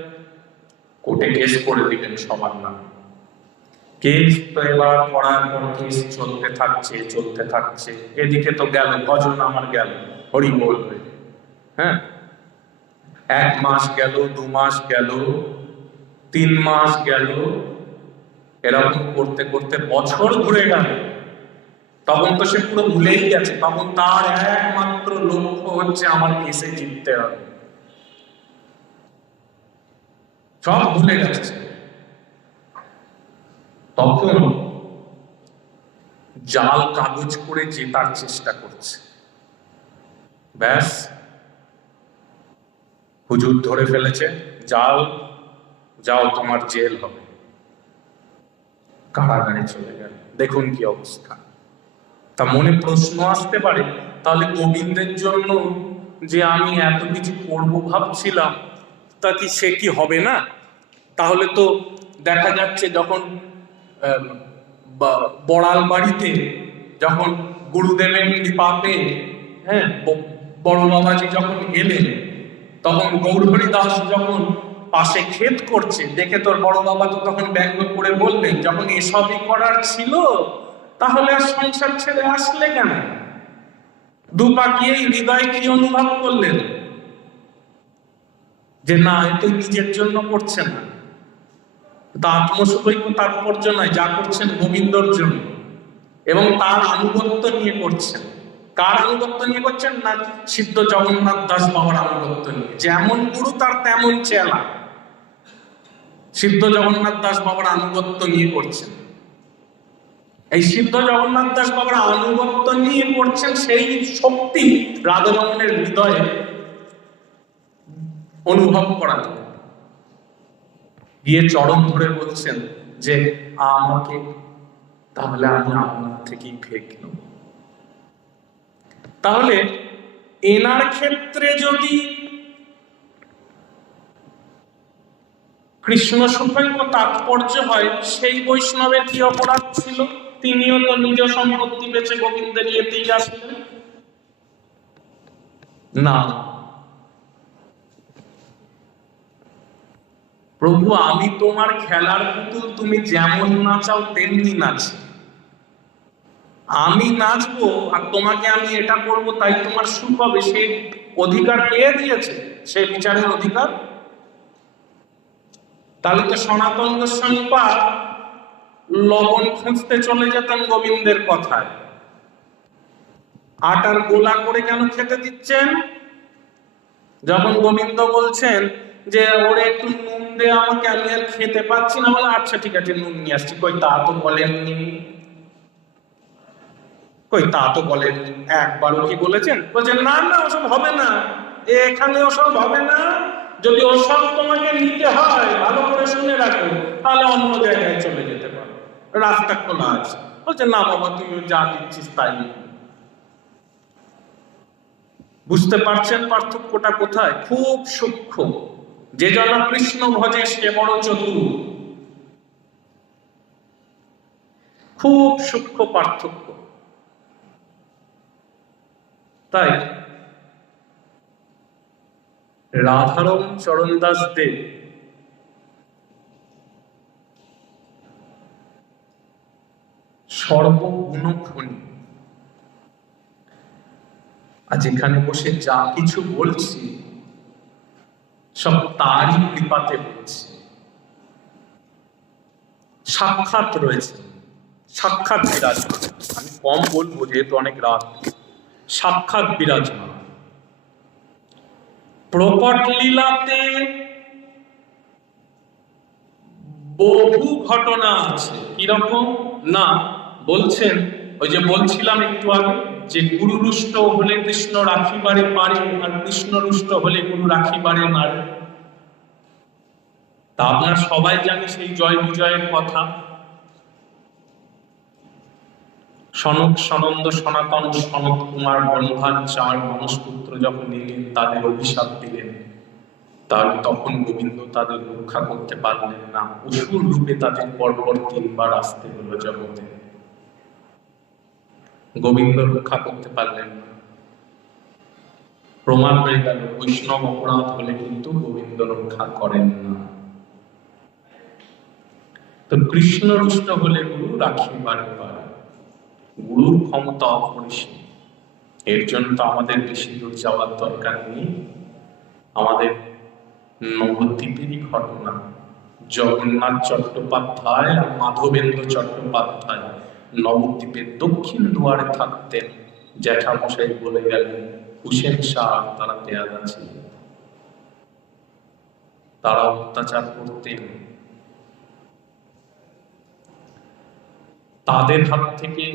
কোর্টে কেস করে দিলেন সবার নামে। কেস তো এবার করার পর কেস চলতে থাকছে। এদিকে তো গেল, কজন আমার গেল হরি বল হয়ে। হ্যাঁ, 1 মাস গেল, 2 মাস গেল, 3 মাস গেল, এরকম করতে করতে বছর ঘুরে গেল। তখন তো সে পুরো ভুলেই গেছে, তখন তার একমাত্র লক্ষ্য হচ্ছে আমার কেসে জিততে হবে। সব ভুলে গেছে। তখন জাল কাগজ করে জেতার চেষ্টা করছে। ব্যাস, হুজুর ধরে ফেলেছে, যাও তোমার জেল হবে। কারাগারে চলে গেল। দেখুন কি অবস্থা। তা মনে প্রশ্ন আসতে পারে, তাহলে গোবিন্দের জন্য যে আমি এত কিছু করবো ভাবছিলাম, তা কি সে কি হবে না? তাহলে তো দেখা যাচ্ছে যখন বড়াল বাড়িতে যখন গুরুদেবের কৃপা পেয়ে, হ্যাঁ, বড় বাবাজি যখন এলেন, তখন গৌরহরি দাস যখন পাশে ক্ষেত করছে দেখে তোর বড় বাবা তো তখন ব্যঙ্গ করে বললেন, যখন এসবই করার ছিল তাহলে আর সংসার ছেড়ে আসলে কেন? দুপা গিয়েই হৃদয় কি অনুভব করলেন যে না, এ তো নিজের জন্য করছে না, তা আত্মসুখৈক্য তাৎপর্য নয়, যা করছেন গোবিন্দর জন্য এবং তার আনুগত্য নিয়ে করছেন। কার আনুগত্য নিয়ে করছেন? না, সিদ্ধ জগন্নাথ দাস বাবার আনুগত্য নিয়ে। যেমন গুরু তার তেমন চেলা। সিদ্ধ জগন্নাথ দাস বাবার আনুগত্য নিয়ে করছেন। এই সিদ্ধ জগন্নাথ দাস বাবার আনুগত্য নিয়ে করছেন, সেই শক্তি রাধারমণের হৃদয়ে অনুভব করা গিয়ে চরণ ধরে বলছেন যে আমাকে তাহলে আমি আপনার থেকেই ফেঁকল। তাহলে এনার ক্ষেত্রে যদি কৃষ্ণ সুখৈক্য তাৎপর্য হয়, সেই বৈষ্ণবের কি অপরাধ ছিল? তিনিও তো নিজ সম্পত্তি বেচে গোবিন্দের ইয়েতেই আসলেন না। প্রভু, আমি তোমার খেলার পুতুল, তুমি যেমন নাচাও তেমনি নাচি। আমি নাচবো আর তোমাকে আমি এটা করবো তাই তোমার সুখ হবে, সেই অধিকার কে দিয়েছে? সে বিচারের অধিকার। তাহলে তো সনাতন গোস্বামী পাদ লবণ খুঁজতে চলে যেতেন গোবিন্দের কথায়। আটার গোলা করে কেন খেতে দিচ্ছেন? যখন গোবিন্দ বলছেন যে ওরে একটু নুন দে আমাকে, আমি আর খেতে পাচ্ছি না, বলে আচ্ছা ঠিক আছে নুন নিয়ে আসছি। কই তা তো বলেননি, একবারও কি বলেছেন? বলছেন না না, ওসব হবে না, এখানে ওসব হবে না। যদি ওসব তোমাকে নিতে হয় ভালো করে শুনে রাখো, তাহলে অন্য জায়গায় চলে যেতে পারো, রাস্তা খোলা আছে। বলছে না বাবা, তুমি যা দিচ্ছিস তাই। বুঝতে পারছেন পার্থক্যটা কোথায়? খুব সূক্ষ্ম। যে জন কৃষ্ণ ভজে সে বড় চতুর। খুব সূক্ষ্ম পার্থক্য। তাই রাধারম চরণদাস দেব সর্বগুণখনি। আজ এখানে বসে যা কিছু বলছি সব তারই কৃপাতে বলছি। সাক্ষাৎ রয়েছে, সাক্ষাৎ বিরাজমান। আমি কম বলবো যেহেতু অনেক রাত। সাক্ষাৎ বিরাজমান। প্রকট লীলাতে বহু ঘটনা আছে। কিরকম না, বলছেন ওই যে বলছিলাম একটু আগে, যে গুরু রুষ্ট হলে কৃষ্ণ রাখিবারে পারে, আর কৃষ্ণ রুষ্ট হলে গুরু রাখিবারে নারে। তা আপনারা সবাই জানি সেই জয় বিজয়ের কথা। সনক সনন্দ সনাতন সনত কুমার বন্ধন 4 মানসপুত্র যখন এলেন, তাদের অভিশাপ দিলেন। তার তখন গোবিন্দ তাদের রক্ষা করতে পারলেন না, অসুর রূপে তাদের পরপর 3 বার আসতে হলো জগতে। গোবিন্দ রক্ষা করতে পারলেন না। প্রমাণ হয়ে গেল বৈষ্ণব অপরাধ হলে কিন্তু গোবিন্দ রক্ষা করেন না। তো কৃষ্ণ রুষ্ট হলে গুরু রাখিবার পারে, গুরুর ক্ষমতা অপরিসীম। এর জন্য তো আমাদের বেশি দূর যাওয়ার দরকার নেই। আমাদের নবদ্বীপেরই ঘটনা, জগন্নাথ চট্টোপাধ্যায় আর মাধবেন্দ্র চট্টোপাধ্যায় নবদ্বীপের দক্ষিণ দুয়ারে থাকতেন। জ্যাঠামশাই বলে গেলেন হুসেন শাহ তারা পেয়াদা ছিলেন, তারা অত্যাচার করতেন। তাদের হাত থেকে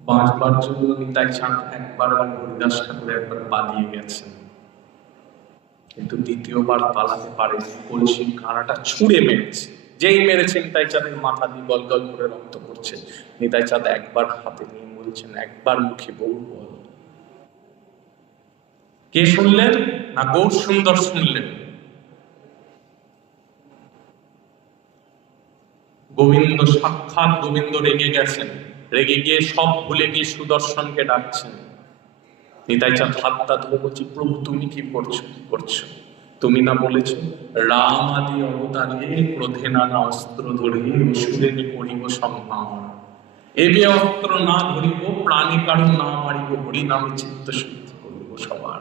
বাঁচবার জন্য নিতাই চাঁদ একবার হরিদাস ঠাকুর একবার পালিয়ে গেছেন, কিন্তু দ্বিতীয়বার পালাতে পারেনি। কলসির কাঁটাটা ছুঁড়ে মেরেছে, যেই মেরেছে নিতাই চাঁদের মাথা দিয়ে গল গল করে রক্ত পড়ছে। নিতাই চাঁদ একবার হাতে নিয়ে বলছেন, একবার মুখে বউ বল। কে শুনলেন? না গৌর সুন্দর শুনলেন। গোবিন্দ সাক্ষাৎ গোবিন্দ রেগে গেছেন, রেগে গিয়ে সব ভুলে গিয়ে সুদর্শনকে ডাকছেন। নিতাই চাঁদ হাতটা ধরে বলছি, প্রভু তুমি কি করছো, কি করছো? তুমি না বলেছ রাম আদি অবতারে ক্রোধে নানা অস্ত্র ধরি অসুরের করিব সংহার, এবে অস্ত্র না ধরিব প্রাণী কারণ না মারিব, হরি নামে চিত্ত শুদ্ধি করিব সবার।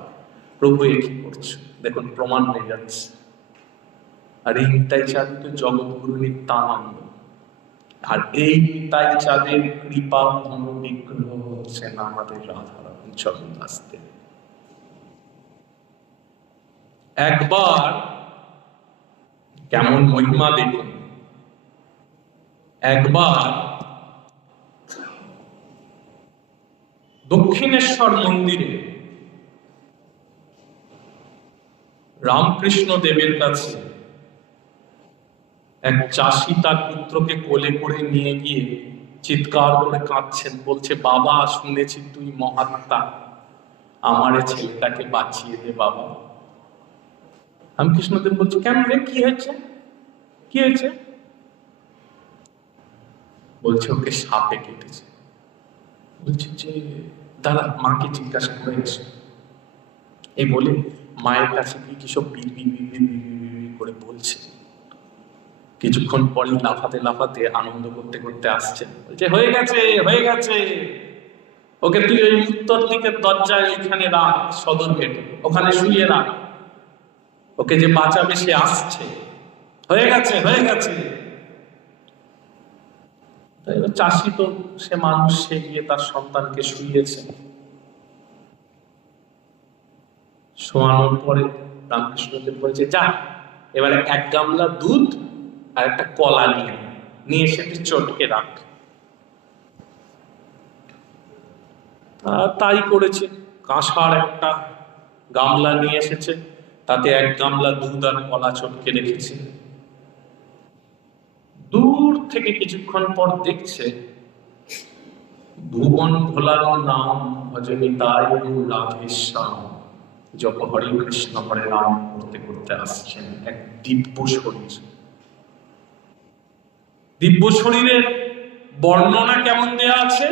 প্রভু এ কি করছো? দেখুন প্রমাণ হয়ে যাচ্ছে। আর এই নিতাই চাঁদ তো জগৎগুরু নিত্যানন্দ, আর এই নিতাই চাঁদের কৃপা অনুবিগ্রহ হচ্ছেন আমাদের রাধারমণ চরণদাস দেব। একবার কেমন মহিমা দেখুন। একবার দক্ষিণেশ্বর মন্দিরে রামকৃষ্ণ দেবের কাছে এক চাষি তার পুত্রকে কোলে করে নিয়ে গিয়ে চিৎকার করে কাঁদছেন, বলছে বাবা শুনেছি তুই মহাত্মা, আমার ছেলেটাকে বাঁচিয়ে দে বাবা। রামকৃষ্ণদেব বলছে কেন রে, কি হয়েছে, কি হয়েছে? বলছে ওকে সাপে কেটেছে। বলছে যে দাদা মাকে জিজ্ঞাসা করে এসো। এই বলে মায়ের কাছে কি কিসব করে বলছে। কিছুক্ষণ পরে লাফাতে লাফাতে আনন্দ করতে করতে আসছে, বলছে হয়ে গেছে, হয়ে গেছে, ওকে তুই ওই উত্তর দিকের দরজায় ওইখানে রাখ, সদর গেটে ওখানে শুয়ে রাখ, ওকে যে বাঁচাবে সে আসছে, হয়ে গেছে, হয়ে গেছে। চাষি তো সে মানুষ, সে গিয়ে তার সন্তানকে শুইয়েছে। শোয়ানোর পরে রামকৃষ্ণদেব বলছে যা এবারে এক গামলা দুধ আর একটা কলা নিয়ে এসে চটকে রাখ। তাই করেছে, কাঁসার একটা গামলা নিয়ে এসেছে, তাতে এক গামলা দুধ আর কলা চটকে রেখেছে। দূর থেকে কিছুক্ষণ পর দেখছে ভুবন ভোলার নাম ভজনি তাই রাধেশ্যাম, জপ হরে কৃষ্ণ হরে রাম করতে করতে আসছেন এক দিব্য শরীর। দিব্য শরীরের বর্ণনা কেমন দেয়া আছে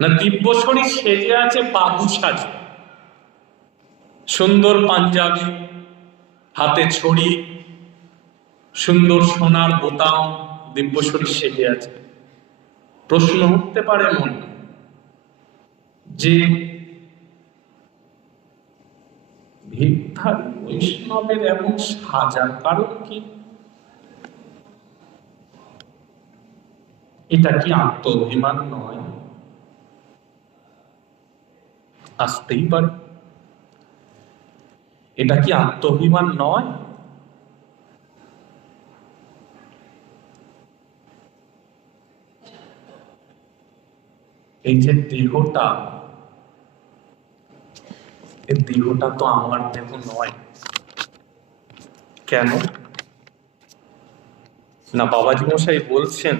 না, দিব্য শরীর সেজে আছে বাবু সাজে, সুন্দর পাঞ্জাবি, হাতে ছড়ি, সুন্দর সোনার বোতাম, দিব্য শরীর সেজে আছে। প্রশ্ন উঠতে পারে মন যে ভিক্ষারী বৈষ্ণবের এমন সাজার কারণ কি? এটা কি আত্মাভিমান নয়? আসতেই পারে। এটা কি আত্মাভিমান নয়? এই যে দেহটা, এই দেহটা তো আমার দেহ নয়। কেন না বাবাজি মশাই বলছেন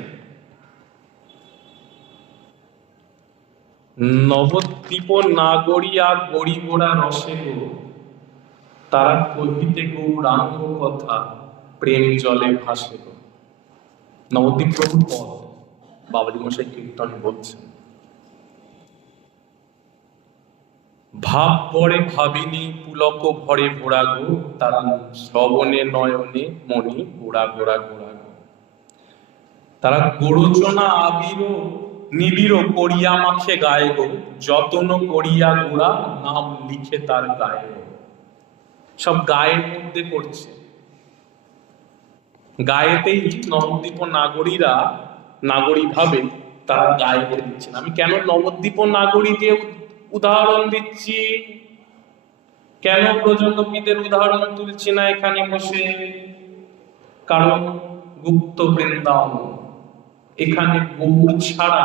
নবদ্বীপ নাগরিয়া গরিবরা রসে গো, তারা কহিতে গৌরাঙ্গ কথা প্রেম জলে ভাসে গো। নবদ্বীপ প্রভুর পদ বাবাজি মশাই কীর্তনে বলছেন, ভাব পরে ভাবিনি পুলক ভরে ভোরা গো, তারা শ্রবণে নয়নে মনি গোড়া গোড়া গোড়া গো। তারা গোরচনা আবির নিবিড় করিয়া মাখে গায়ে গো, যতন করিয়া গোড়া নাম লিখে তার গায়ে গো। সব গায়ের মধ্যে করছে, গায়েতেই নবদ্বীপ নাগরীরা নাগরী ভাবে তারা গায়েতে দিচ্ছেন। আমি কেন নবদ্বীপ নাগরী দিয়ে উদাহরণ দিচ্ছি, কেন ব্রজগোপীদের উদাহরণ তুলছি না এখানে বসে? কারণ গুপ্ত বৃন্দাবন, এখানে গৌর ছাড়া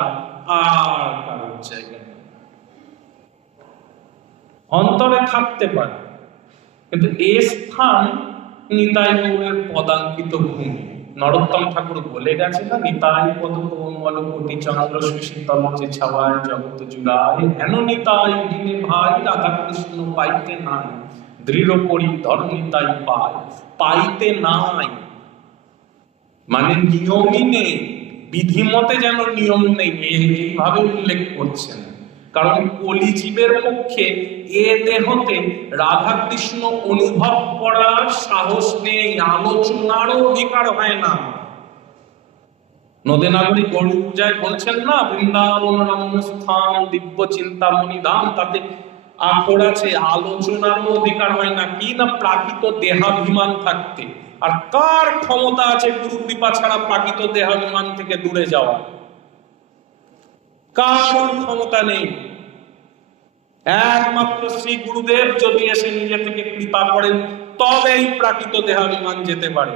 আর কারোর জায়গা নেই। অন্তরে থাকতে পারে, কিন্তু এ স্থান নিতাই গৌরের পদাঙ্কিত ভূমি। নরোত্তম ঠাকুর বলে গেছে না, নিতাই পদ কোমল কোটি চন্দ্র সুশীতল যে ছাওয়ায় জগৎ জুড়ায়, হেন নিতাই দিনে ভাই রাধা কৃষ্ণ পাইতে নাই, দৃঢ় করি ধর্ম নিতাই পায় পাইতে নাই। মানে নিয়মই নেই, বিধিমতে যেন নিয়ম নেই, এইভাবে উল্লেখ করছেন। কারণ কলিজীবের পক্ষে এ দেহতে রাধা কৃষ্ণ অনুভব করার সাহস নেই, আলোচনারও অধিকার হয় না। নদে নাগরিক গরুজায় বলছেন না, বৃন্দাবন রমস্থান দিব্য চিন্তামণি ধাম, তাতে আখর আছে, আলোচনারও অধিকার হয় না। কি না, প্রাকৃত দেহাভিমান থাকতে। আর কার ক্ষমতা আছে গুরু কৃপা ছাড়া প্রাকৃত দেহাভিমান থেকে দূরে যাওয়া? কার ক্ষমতা নেই। একমাত্র শ্রী গুরুদেব যদি এসে নিজে থেকে কৃপা করেন, তবেই প্রাকৃত দেহাভিমান যেতে পারে।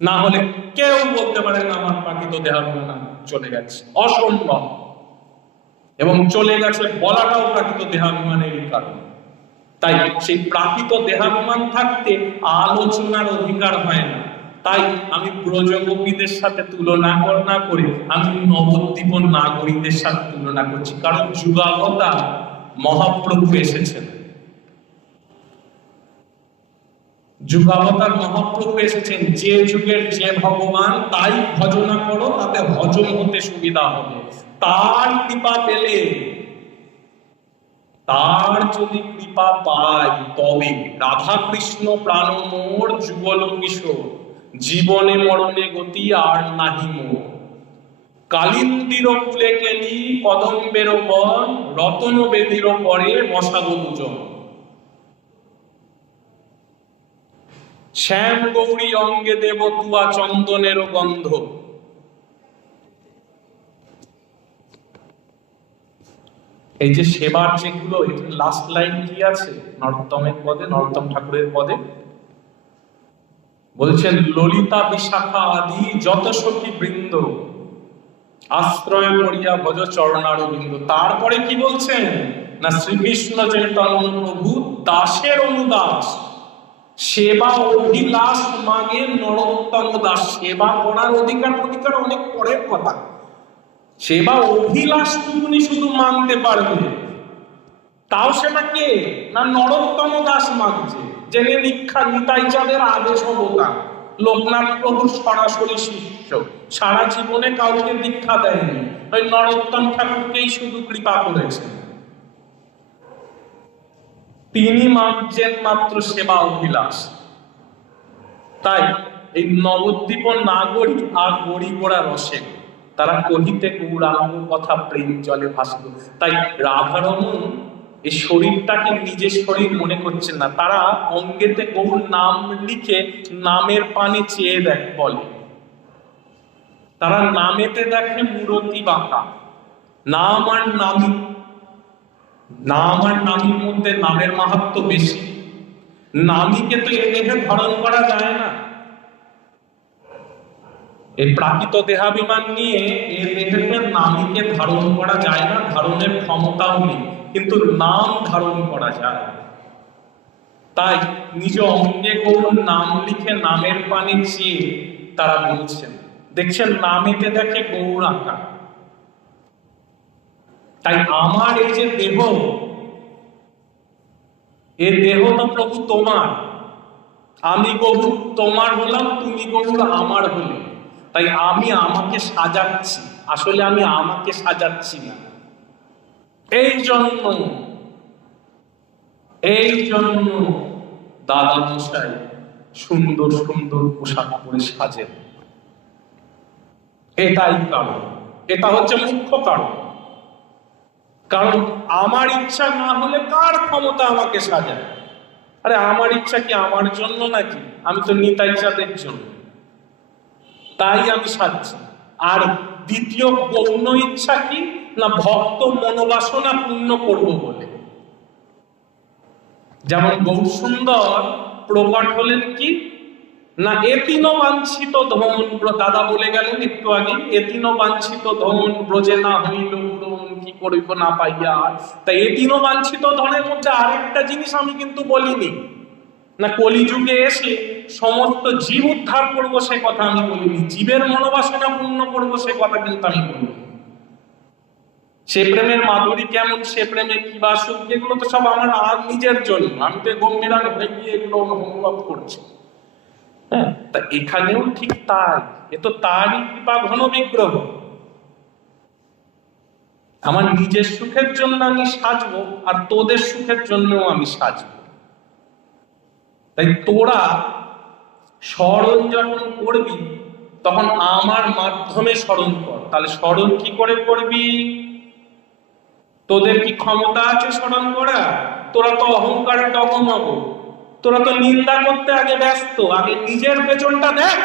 না হলে কেউ বলতে পারে না আমার প্রাকৃত দেহাভিমান চলে গেছে, অসম্ভব। এবং চলে গেছে বলাটাও প্রাকৃত দেহাভিমানেরই কারণ। তাই সেই প্রাকৃত দেহাভিমান থাকতে আলোচনার অধিকার হয় না। তাই আমি ব্রজগোপীদের সাথে তুলনা না করে আমি নবদ্বীপ নাগরীদের সাথে তুলনা করছি। কারণ যুগাবতার মহাপ্রভু এসেছেন, যুগাবতার মহাপ্রভু এসেছেন। যে যুগের যে ভগবান তাই ভজনা করো, তাতে হজম হতে সুবিধা হবে। তার কৃপা পেলে, তার যদি কৃপা পাই, তবে রাধা কৃষ্ণ প্রাণ মোর যুগল কিশোর, জীবনে মরণে গতি আর নাহি মোর। কালিন্দির কুলে কেলি কদম্বের বন, রতন বেদির পরে বসাবো দুজন। শ্যাম গৌরী অঙ্গে দেব তুয়া চন্দনের গন্ধ। এই যে সেবার যেগুলো, লাস্ট লাইন কি আছে নরোত্তমের পদে, নরোত্তম ঠাকুরের পদে বলছেন, ললিতা বিশাখা আদি যত সখী বৃন্দ, আশ্রয় করিয়া ভজ চরণারবিন্দ। তারপরে কি বলছেন না, শ্রীকৃষ্ণ চৈতন্য প্রভু দাসের অনুদাস, সেবা অভিলাষ মাগে নরোত্তম দাস। সেবা করার অধিকার অনেক পরের কথা। সেবা অভিলাষটুকুনি শুধু মানতে পারবে, তাও সেটা কে না নরোত্তম দাস মানছে, জেনে নিক্ষা নিতাই চাঁদের আদেশ অবতার, লোকনাথ প্রভুর সরাসরি শিষ্য, সারা জীবনে কাউকে দীক্ষা দেয়নি, ওই নরোত্তম ঠাকুরকেই শুধু কৃপা করেছেন। তিনি মানছেন মাত্র সেবা অভিলাষ। তাই এই নবদ্বীপ নাগরী আর গরিবরা রসে, তারা কহিতে গৌরাঙ্গ কথা প্রেম জলে ভাসিল। তাই রাধারমণ এই শরীরটাকে নিজের শরীর মনে করছেন না, তারা অঙ্গেতে গৌর নাম লিখে নামের পানে চেয়ে দেখ বলে। তারা নামেতে দেখে মূরতি বাঁকা। নাম আর নামী, নাম আর নামীর মধ্যে নামের মাহাত্ম্য বেশি। নামীকে তো এ দেহে ধারণ করা যায় না, এই প্রাকৃত দেহাভিমান নিয়ে এ দেহেতে নামীকে ধারণ করা যায় না, ধারণের ক্ষমতাও নেই, কিন্তু নাম ধারণ করা যায়। তাই নিজ অঙ্গে গৌর নাম লিখে নামের পানে চেয়ে তারা বলছেন, দেখছেন নামেতে দেখে গৌর আঁকা। তাই আমার এই যে দেহ, এ দেহ তো প্রভু তোমার, আমি গৌর তোমার হলাম, তুমি গৌর আমার হলে। তাই আমি আমাকে সাজাচ্ছি, আসলে আমি আমাকে সাজাচ্ছি না। এই জন্য দাদা মশাই সুন্দর সুন্দর পোশাক পরে সাজেন। এটাই কারণ, এটা হচ্ছে মুখ্য কারণ। কারণ আমার ইচ্ছা না হলে কার ক্ষমতা আমাকে সাজায়? আরে আমার ইচ্ছা কি আমার জন্য নাকি? আমি তো নিতাই চাঁদের জন্য, তাই আমি সাজছি। আর দ্বিতীয় গৌণ ইচ্ছা কি না, ভক্ত মনোবাসনা পূর্ণ করব বলে। যেমন গৌর সুন্দর প্রকট হলেন কি না, এতিন বাঞ্ছিত ধন, দাদা বলে গেলেন একটু আগে, এতিন বাঞ্ছিত ধন ব্রজে না হইল গ্রহণ, কি করিব না পাইয়া। তাই এতিন বাঞ্ছিত ধনের মধ্যে আরেকটা জিনিস আমি কিন্তু বলিনি না, কলিযুগে এসে সমস্ত জীব উদ্ধার করবো সে কথা আমি বলিনি, জীবের মনোবাসনা পূর্ণ করবো সে কথা কিন্তু আমি বলিনি। সে প্রেমের মাধুরী কেমন, সে প্রেমের কি বাসুক, এগুলো তো সব আমার আর নিজের জন্য, আমি তো গম্ভীরান হয়ে গিয়ে এগুলো অনুভব করছি। হ্যাঁ, তা এখানেও ঠিক তাই, এ তো তারই কৃপা ঘন বিগ্রহ। আমার নিজের সুখের জন্য আমি সাজবো, আর তোদের সুখের জন্যও আমি সাজবো। তাই তোরা স্মরণ যখন করবি তখন আমার মাধ্যমে স্মরণ কর। তাহলে স্মরণ কি করে করবি? তোদের কি ক্ষমতা আছে স্মরণ করা? তোরা তো অহংকারে ডগমগ, তোরা তো নিন্দা করতে আগে ব্যস্ত। আগে নিজের পেছনটা দেখ,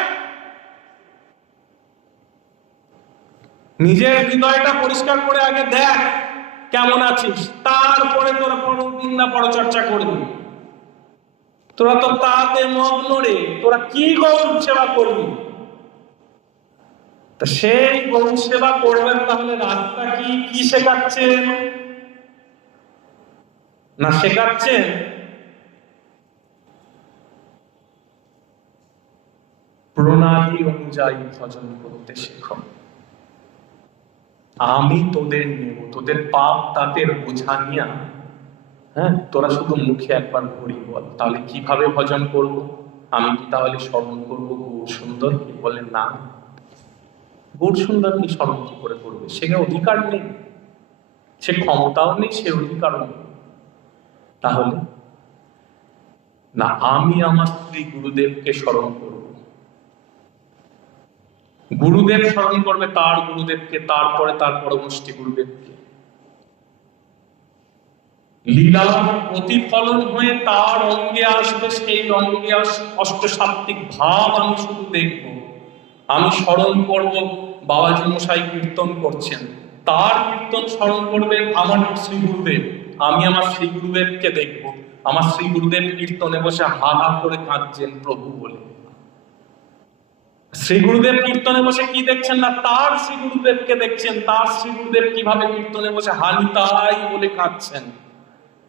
নিজের হৃদয়টা পরিষ্কার করে আগে দেখ কেমন আছিস, তারপরে তোরা নিন্দা পরচর্চা করবি। তোরা তো তাতে মগ্ন রে, তোরা কি গৌর সেবা করবি? তা সেই গৌর সেবা করবেন, তাহলে রাস্তা কি শেখাচ্ছেন না শেখাচ্ছেন প্রণালী অনুযায়ী ভজন করতে শেখো। আমি তোদের নেব, তোদের পাপ তাদের বোঝা নিয়া, হ্যাঁ, তোরা শুধু মুখে একবার হরি বল। তাহলে কিভাবে ভজন করব? আমি কি তাহলে স্মরণ করবো গৌর সুন্দর? কি বলেন না, গৌর সুন্দর কি স্মরণ কি করে করবে? সে অধিকার নেই, সে ক্ষমতাও নেই, সে অধিকারও নেই। তাহলে না, আমি আমার শ্রী গুরুদেবকে স্মরণ করব। গুরুদেব স্মরণ করবে তার গুরুদেবকে, তারপরে তার পরমষ্টি গুরুদেবকে। লীলার প্রতিফলন হয়ে তার অঙ্গে আসবে, সেই অঙ্গে অষ্টসাত্ত্বিক ভাব আমি শুধু দেখব। আমি স্মরণ করব বাবাজি মশাই কীর্তন করছেন, তার কীর্তন স্মরণ করবে আমার শ্রী গুরুদেব। আমি আমার শ্রী গুরুদেবকে দেখব, আমার শ্রী গুরুদেব কীর্তনে বসে হা হা করে কাঁদছেন প্রভু বলে। শ্রী গুরুদেব কীর্তনে বসে কি দেখছেন না, তার শ্রী গুরুদেবকে দেখছেন, তার শ্রী গুরুদেব কিভাবে কীর্তনে বসে হানিতাই বলে কাঁদছেন।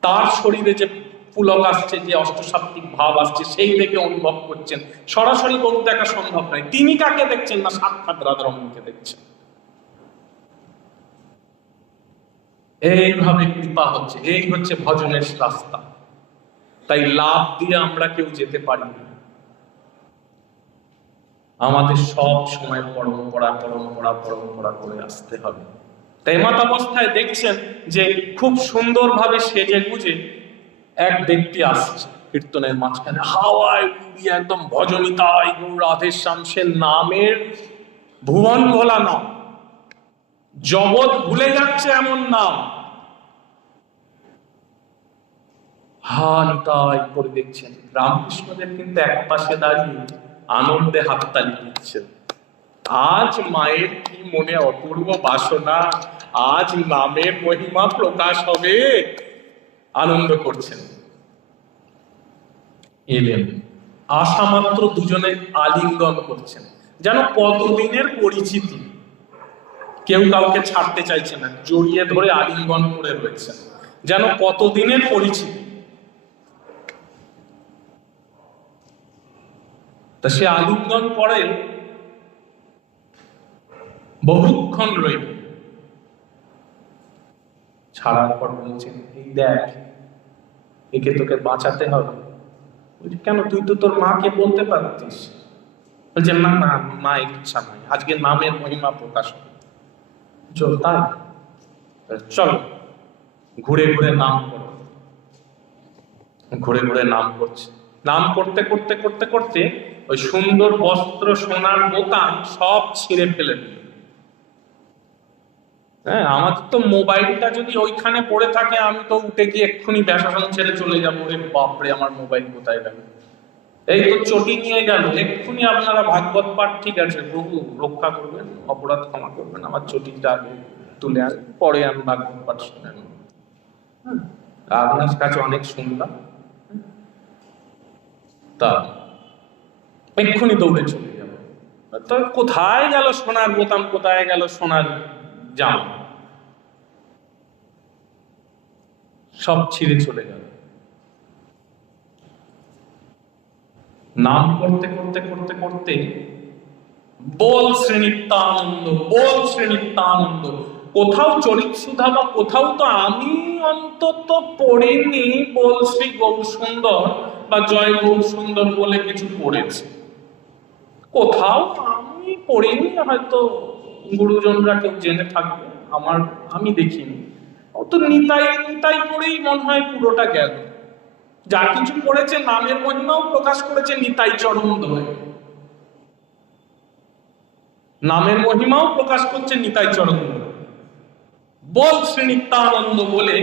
তার শরীরে যে পুলক আসছে, যে অষ্টসাত্ত্বিক ভাব আসছে, সেই দেখে অনুভব করছেন। সরাসরি গরু দেখা সম্ভব নয়। তিনি কাকে দেখছেন না, সাক্ষাৎ রাধারমণকে দেখছেন। এইভাবে কৃপা হচ্ছে, এই হচ্ছে ভজনের রাস্তা। তাই লাভ দিয়ে আমরা কেউ যেতে পারি না। আমাদের সব সময় পরম্পরা পরম্পরা পরম্পরা করে আসতে হবে। তাই মাতাবস্থায় দেখছেন যে খুব সুন্দরভাবে সেজে গুজে এক ব্যক্তি আসছে কীর্তনের মাঝখানে, হাওয়ায় উড়িয়ে একদম ভজনিতাই গৌর রাধে শ্যাম, সে নামের ভুবন ভোলা নাম, জগৎ ভুলে যাচ্ছে এমন নাম, হানিতাই করে দেখছেন। রামকৃষ্ণদেব কিন্তু এক পাশে দাঁড়িয়ে আনন্দে হাততালি দিচ্ছেন। আজ মায়ের কি মনে অপূর্ব বাসনা, আজ নামের মহিমা প্রকাশ হবে, আনন্দ করছেন। এলেন, আসা মাত্র দুজনে আলিঙ্গন করছেন, যেন কতদিনের পরিচিতি, কেউ কাউকে ছাড়তে চাইছে না, জড়িয়ে ধরে আলিঙ্গন করে রয়েছেন, যেন কতদিনের পরিচিতি। তা সে আলিঙ্গন পরে বহুক্ষণ রইল, ছাড়ার পর বলছেন, এই দেখ, একে তোকে বাঁচাতে হবে। কেন? তুই তো তোর মাকে বলতে পারতিস, বলছে না না, মা ইচ্ছা নাই, আজকে নামের মহিমা প্রকাশ হবে। চল তাই, চল ঘুরে ঘুরে নাম করো। ঘুরে ঘুরে নাম করছে, নাম করতে করতে করতে করতে ওই সুন্দর বস্ত্র, সোনার বোতাম সব ছিঁড়ে ফেলে দিল। হ্যাঁ, আমাদের তো মোবাইলটা যদি ওইখানে পড়ে থাকে, আমি তো উঠে গিয়ে এক্ষুনি ব্যাসাসন ছেড়ে চলে যাবো, রে বাপরে আমার মোবাইল কোথায় গেল। এই তো চটি নিয়ে গেল, এক্ষুনি আপনারা ভাগবত পাঠ, ঠিক আছে প্রভু রক্ষা করবেন, অপরাধ ক্ষমা করবেন, আমার চটিটা আগে তুলে আন, পরে আমি ভাগবত পাঠ শুনে নেব। আপনার কাছে অনেক শুনলাম, তা এক্ষুনি দৌড়ে চলে যাবো। তো কোথায় গেল সোনার বোতাম, কোথায় গেল সোনার জাম, সব ছিঁড়ে চলে গেল। নাম করতে করতে করতে করতে বল শ্রেণীত্যানন্দ, বল শ্রেণীত্যানন্দ, কোথাও চরিত সুধা বা কোথাও তো আমি অন্তত পড়িনি বল শ্রী গৌর সুন্দর বা জয় গৌর সুন্দর বলে কিছু পড়েছে, কোথাও আমি পড়িনি, হয়তো গুরুজনরা কেউ জেনে থাকবে, আমি দেখিনি। ও তো নিতাই নিতাই করেই মনে হয় পুরোটা গেল। যা কিছু করেছে নামের মহিমাও প্রকাশ করেছে নিতাই চরণ ধরে, নামের মহিমাও প্রকাশ করছে নিতাই চরণ ধরে। বল শ্রী নিত্যানন্দ বলে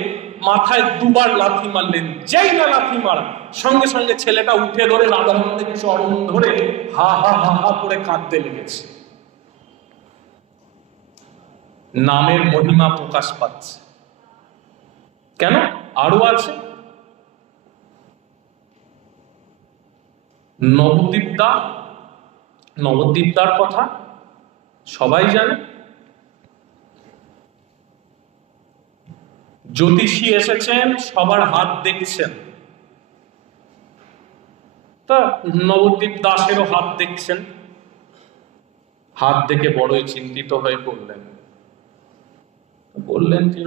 মাথায় দুবার লাথি মারলেন, যেই না লাথি মারা সঙ্গে সঙ্গে ছেলেটা উঠে ধরে রাধানন্দের চরণ ধরে হা হা হা হা করে কাঁদতে লেগেছে। নামের মহিমা প্রকাশ পাচ্ছে। কেন? আরো আছে। নবদ্বীপদার কথা সবাই জানে। জ্যোতিষী এসেছেন, সবার হাত দেখছেন, তা নবদ্বীপ দাসেরও হাত দেখছেন। হাত দেখে বড়ই চিন্তিত হয়ে বললেন যে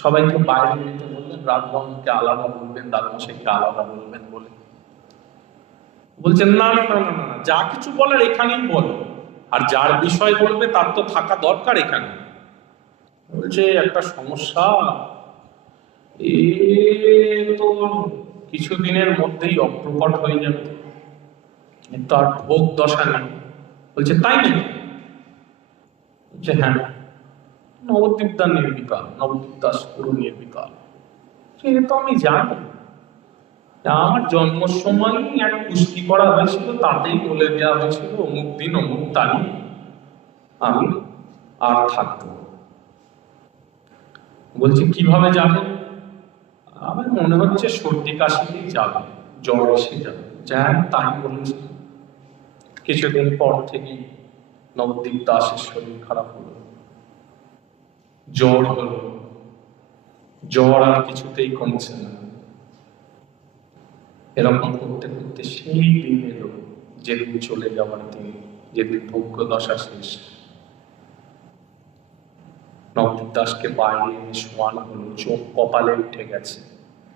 সবাইকে বাইরে যেতে বললেন, রাজভবনকে আলাদা বলবেন, দাদামশাইকে আলাদা বলবেন বলে। বলছেন না না না না না, যা কিছু বলার এখানেই বলো, আর যার বিষয় বলবে তার তো থাকা দরকার এখানে। বলছে একটা সমস্যা, এ তো কিছুদিনের মধ্যেই অপ্রকট হয়ে যাবে, তার ভোগ দশা নেই। বলছে তাই নাকি? বলছে হ্যাঁ, নবদ্বীপ দাস নির্বিকার, নবদ্বীপ দাস পুরো নির্বিকার। সে তো আমি জানি, আমার জন্মের সময় এক পুষ্টি করা হয়েছিল, তাতেই বলে দেওয়া হয়েছিল অমুক দিন অমুক তারিখ আমি আর থাকবো। বলছি কিভাবে যাবে? আমার মনে হচ্ছে সর্দি কাশিতেই যাবে, জ্বর এসে যাবে। যা তাই বলেছে। কিছুদিন পর থেকেই নবদ্বীপ দাসের শরীর খারাপ হলো, জ্বর হলো, জ্বর আর কিছুতেই কমছে না। এরকম করতে করতে সেই দিন এলো যেদিন চলে যাওয়ার দিন, যেদিন ভোগ্য দশা শেষ। নবদ্বীপ দাসকে বাইরে এনে শোয়ানো হলো, চোখ কপালে উঠে গেছে,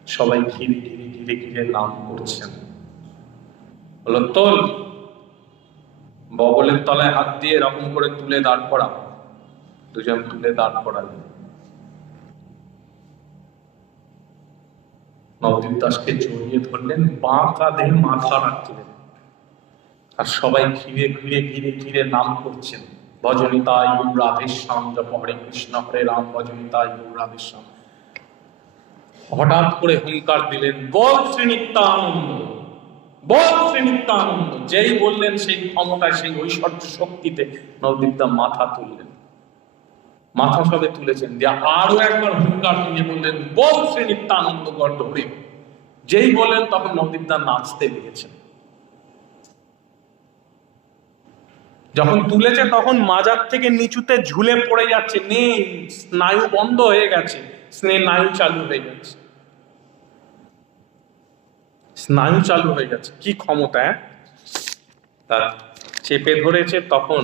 সবাই ঘিরে ঘিরে ঘিরে ঘিরে নাম করছেন। বলল তোল, বগলের তলায় হাত দিয়ে এরকম করে তুলে দাঁড় করা। দুজন তুলে দাঁড় করালেন। নবদ্বীপ দাসকে জড়িয়ে ধরলেন, বাঁ কাঁধে মাথা রাখলেন, আর সবাই ঘিরে ঘিরে ঘিরে ঘিরে নাম করছেন, ভজনিতাই গৌর রাধেশ্যাম, জপ হরে কৃষ্ণ হরে রাম, ভজনিতাই গৌর রাধেশ্যাম। হঠাৎ করে হুঙ্কার দিলেন, বল শ্রী নিত্যানন্দ, বল শ্রী নিত্যানন্দ। যেই বললেন সেই ক্ষমতায়, সেই ঐশ্বর্য শক্তিতে নবদ্বীপ দাস মাথা তুললেন। মাথা সবে তুলেছেন, দিয়ে আরো একবার হুঙ্কার দিয়ে বললেন, বল শ্রী নিত্যানন্দ গর্দ হরি। যেই বললেন তখন নবদ্বীপ দাস নাচতে লেগেছেন। যখন তুলেছে তখন মাজার থেকে নিচুতে ঝুলে পড়ে যাচ্ছে, নেই, স্নায়ু বন্ধ হয়ে গেছে, স্নায়ু চালু হয়ে গেছে, স্নায়ু চালু হয়ে গেছে। কি ক্ষমতা! তার চেপে ধরেছে। তখন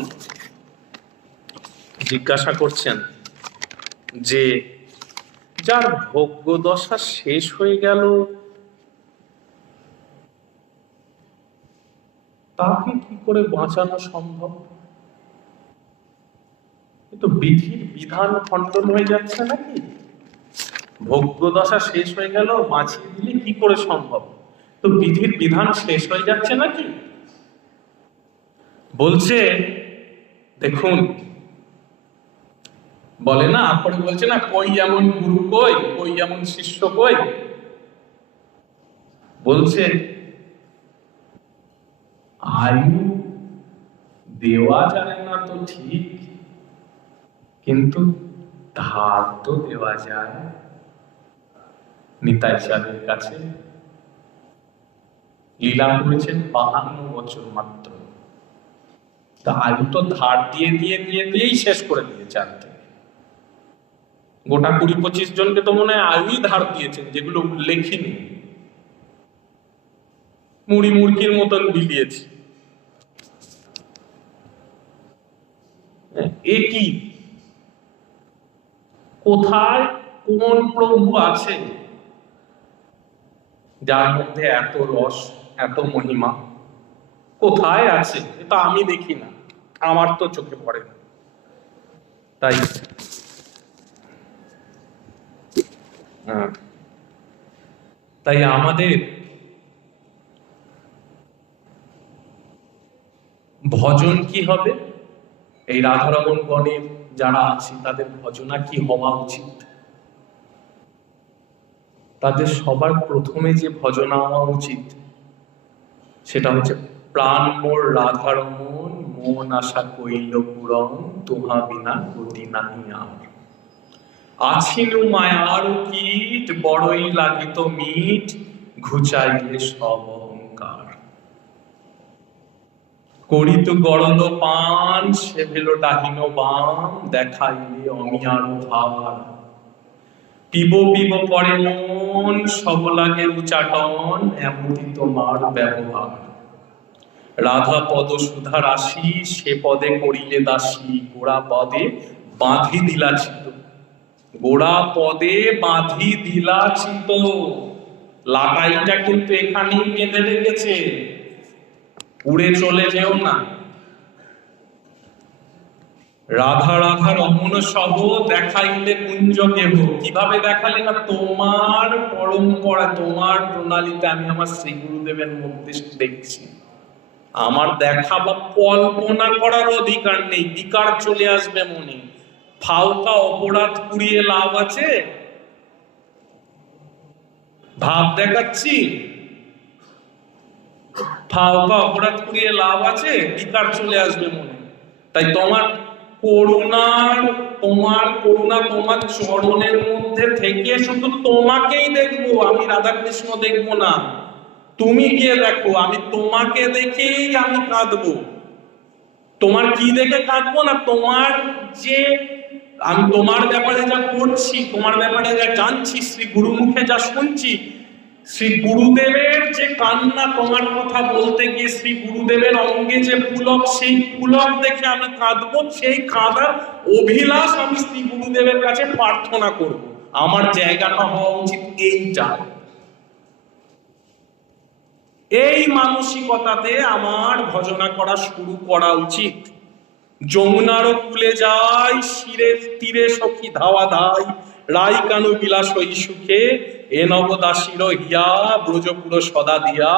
জিজ্ঞাসা করছেন যে যার ভোগ্য দশা শেষ হয়ে গেল তাকে কি করে বাঁচানো সম্ভব? কিন্তু বিধির বিধান খণ্ডন হয়ে যাচ্ছে নাকি? ভোগ্যদশা শেষ হয়ে গেল, বাঁচিয়ে দিলে কি করে সম্ভব? তো বিধির বিধান শেষ হয়ে যাচ্ছে নাকি? বলছে দেখুন, বলে না, আপনি বলছে না, কই এমন গুরু কই, কই এমন শিষ্য কই। বলছে আয়ু দেওয়া যায় না তো ঠিক, কিন্তু ধার তো দেওয়া যায়। নিতাই সাহেবের কাছে লীলা করেছেন 52 বছর মাত্র, তা আয়ু তো ধার দিয়ে দিয়ে দিয়ে দিয়েই শেষ করে দিয়েছে। আনতে গোটা 20-25 জনকে তো মনে হয় আয়ুই ধার দিয়েছেন, যেগুলো উল্লেখই মুড়ি মুরগির মতন বিলিয়েছে। এ কি? কোথায় কোন প্রভু আছে যার মধ্যে এত রস, এত মহিমা? কোথায় আছে? এটা আমি দেখি না, আমার তো চোখে পড়ে না। তাই আমাদের ভজন কি হবে? এই রাধারমণ গণের যারা আছে তাদের ভজনা কি হওয়া উচিত? তাদের সবার প্রথমে যে ভজনা হওয়া উচিত সেটা হচ্ছে প্রাণ মোর রাধারমণ, মন আশা কইল পূরণ, তোহা বিনা গতি নাহি আর। আছিনু মায়ার কীট, বড়ই লাগিত মিট, ঘুচাইলে সব অহংকার। করিত গরল পান, সে ভেল ডাহিন বাম, দেখাইলে অমিয়ার ধার। পিব পিব করে মন, সব লাগে উচাটন, এমনই তোমার ব্যবহার। রাধা পদ সুধা রাশি, সে পদে করিলে দাসী, গোড়া পদে বাঁধি দিলাচিত। গোড়া পদে বাঁধি দিলাচিত। লাটাইটা কিন্তু এখানেই বেঁধে রেখেছে, উড়ে চলে যেও না। রাধা রাধা রমণ সহ দেখাইলে কুঞ্জ কেহ। কিভাবে দেখালে? না, তোমার পরম্পরা, তোমার প্রণালীতে আমি আমার শ্রী গুরুদেবের মধ্যে দেখছি। আমার দেখা বা কল্পনা করার অধিকার নেই, বিকার চলে আসবে মনে। ফাউকা অপরাধ পুড়িয়ে লাভ আছে? ভাব দেখাচ্ছি, ফাউকা অপরাধ পুড়িয়ে লাভ আছে? বিকার চলে আসবে মনে। তাই তোমার করুণা, তোমার চরণের মধ্যে থেকে শুধু তোমাকেই দেখবো, আমি রাধা কৃষ্ণ দেখবো না। তুমি গিয়ে দেখো, আমি তোমাকে দেখেই আমি কাঁদবো। তোমার কি দেখে কাঁদবো না? তোমার যে আমি তোমার ব্যাপারে যা করছি, তোমার ব্যাপারে যা জানছি, শ্রী গুরুমুখে যা শুনছি, শ্রী গুরুদেবের যে কান্না, তোমার কথা বলতে গিয়ে শ্রী গুরুদেবের অঙ্গে যে পুলক, সেই পুলক দেখে আমি কাঁদবো। সেই কাঁদার অভিলাষ আমি শ্রী গুরুদেবের কাছে প্রার্থনা করব। আমার জায়গাটা হওয়া উচিত এইটা। এই মানসিকতাতে আমার ভজনা করা শুরু করা উচিত। যমুনারও কুলে যাই, শিরের তীরে সখী ধাওয়া ধাই, রাই কানু বিলাস হই সুখে, এ নবদাসীর হিয়া, ব্রজপুর সদা দিয়া,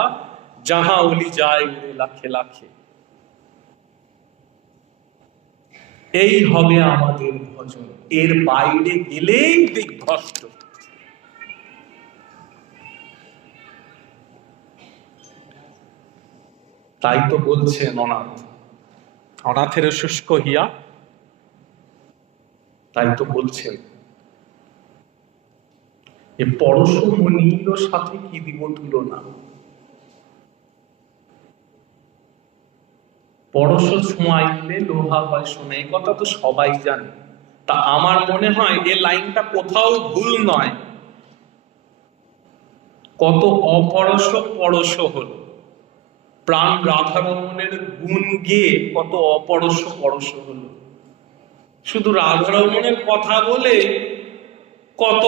যাহা অলি যায় উড়ে লাখে লাখে। এই হবে আমাদের ভজন, এর বাইরে গেলেই দিগ্ভ্রষ্ট। তাই তো বলছেন অনাথের শুষ্ক হিয়া, তাই তো বলছেন এ পরশ মনির সাথে কি দিব তুলনা। পরশ ছোঁয়াইলে লোহা হয় সোনা, এই কথা তো সবাই জানে। তা আমার মনে হয় এই লাইনটা কোথাও ভুল নয়। কত অপরশ পরশ হলো, প্রাণ রাধারমণের গুণ গেয়ে কত অপরশ পরশ হলো। শুধু রাধারমণের কথা বলে কত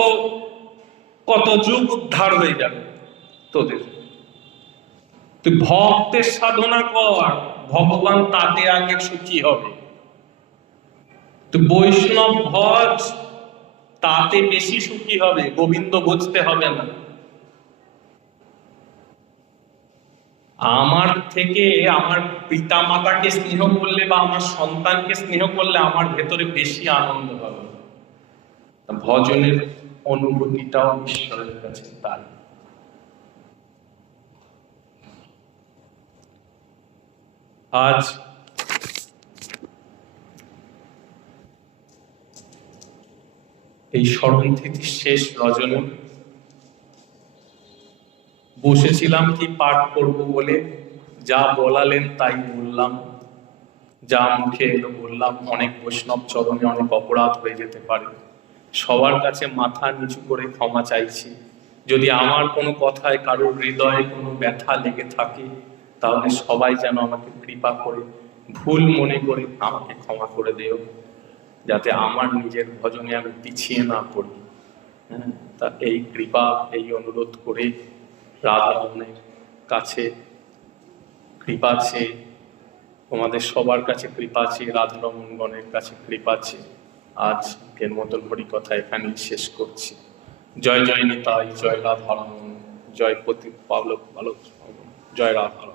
কত যুগ উদ্ধার হয়ে যাবে তোদের। তুই ভক্তের সাধনা কর, ভগবান তাতে আগে সুখী হবে। তুই বৈষ্ণব ভজ, তাতে বেশি সুখী হবে, গোবিন্দ বুঝতে হবে না। আমার থেকে আমার পিতা মাতাকে স্নেহ করলে বা আমার সন্তানকে স্নেহ করলে আমার ভেতরে বেশি আনন্দ হবে। ভজনের অনুভূতিটাও ঈশ্বরের কাছে তাই। আজ এই স্মরণ তিথির শেষ রজনী বসেছিলাম কি পাঠ করব বলে, যা বলালেন তাই বললাম, যা মুখে এলো বললাম। অনেক বৈষ্ণব চরণে অনেক অপরাধ হয়ে যেতে পারে, সবার কাছে মাথা নিচু করে ক্ষমা চাইছি। যদি আমার কোনো কথায় কারোর হৃদয়ে কোনো ব্যথা লেগে থাকে, তাহলে সবাই যেন আমাকে কৃপা করে ভুল মনে করে আমাকে ক্ষমা করে দিও, যাতে আমার নিজের ভজনে আমি পিছিয়ে না পড়ি। হ্যাঁ, তা এই কৃপা, এই অনুরোধ করে রাধারমণের কাছে কৃপা চেয়ে, তোমাদের সবার কাছে কৃপা চেয়ে, রাধারমণগণের কাছে কৃপা চেয়ে আজকের মতন হরিকথা এখানেই শেষ করছি। জয় জয় নিতাই, জয় রাধারমণ, জয় পতি পাবলক বালক, জয় রাধারমণ।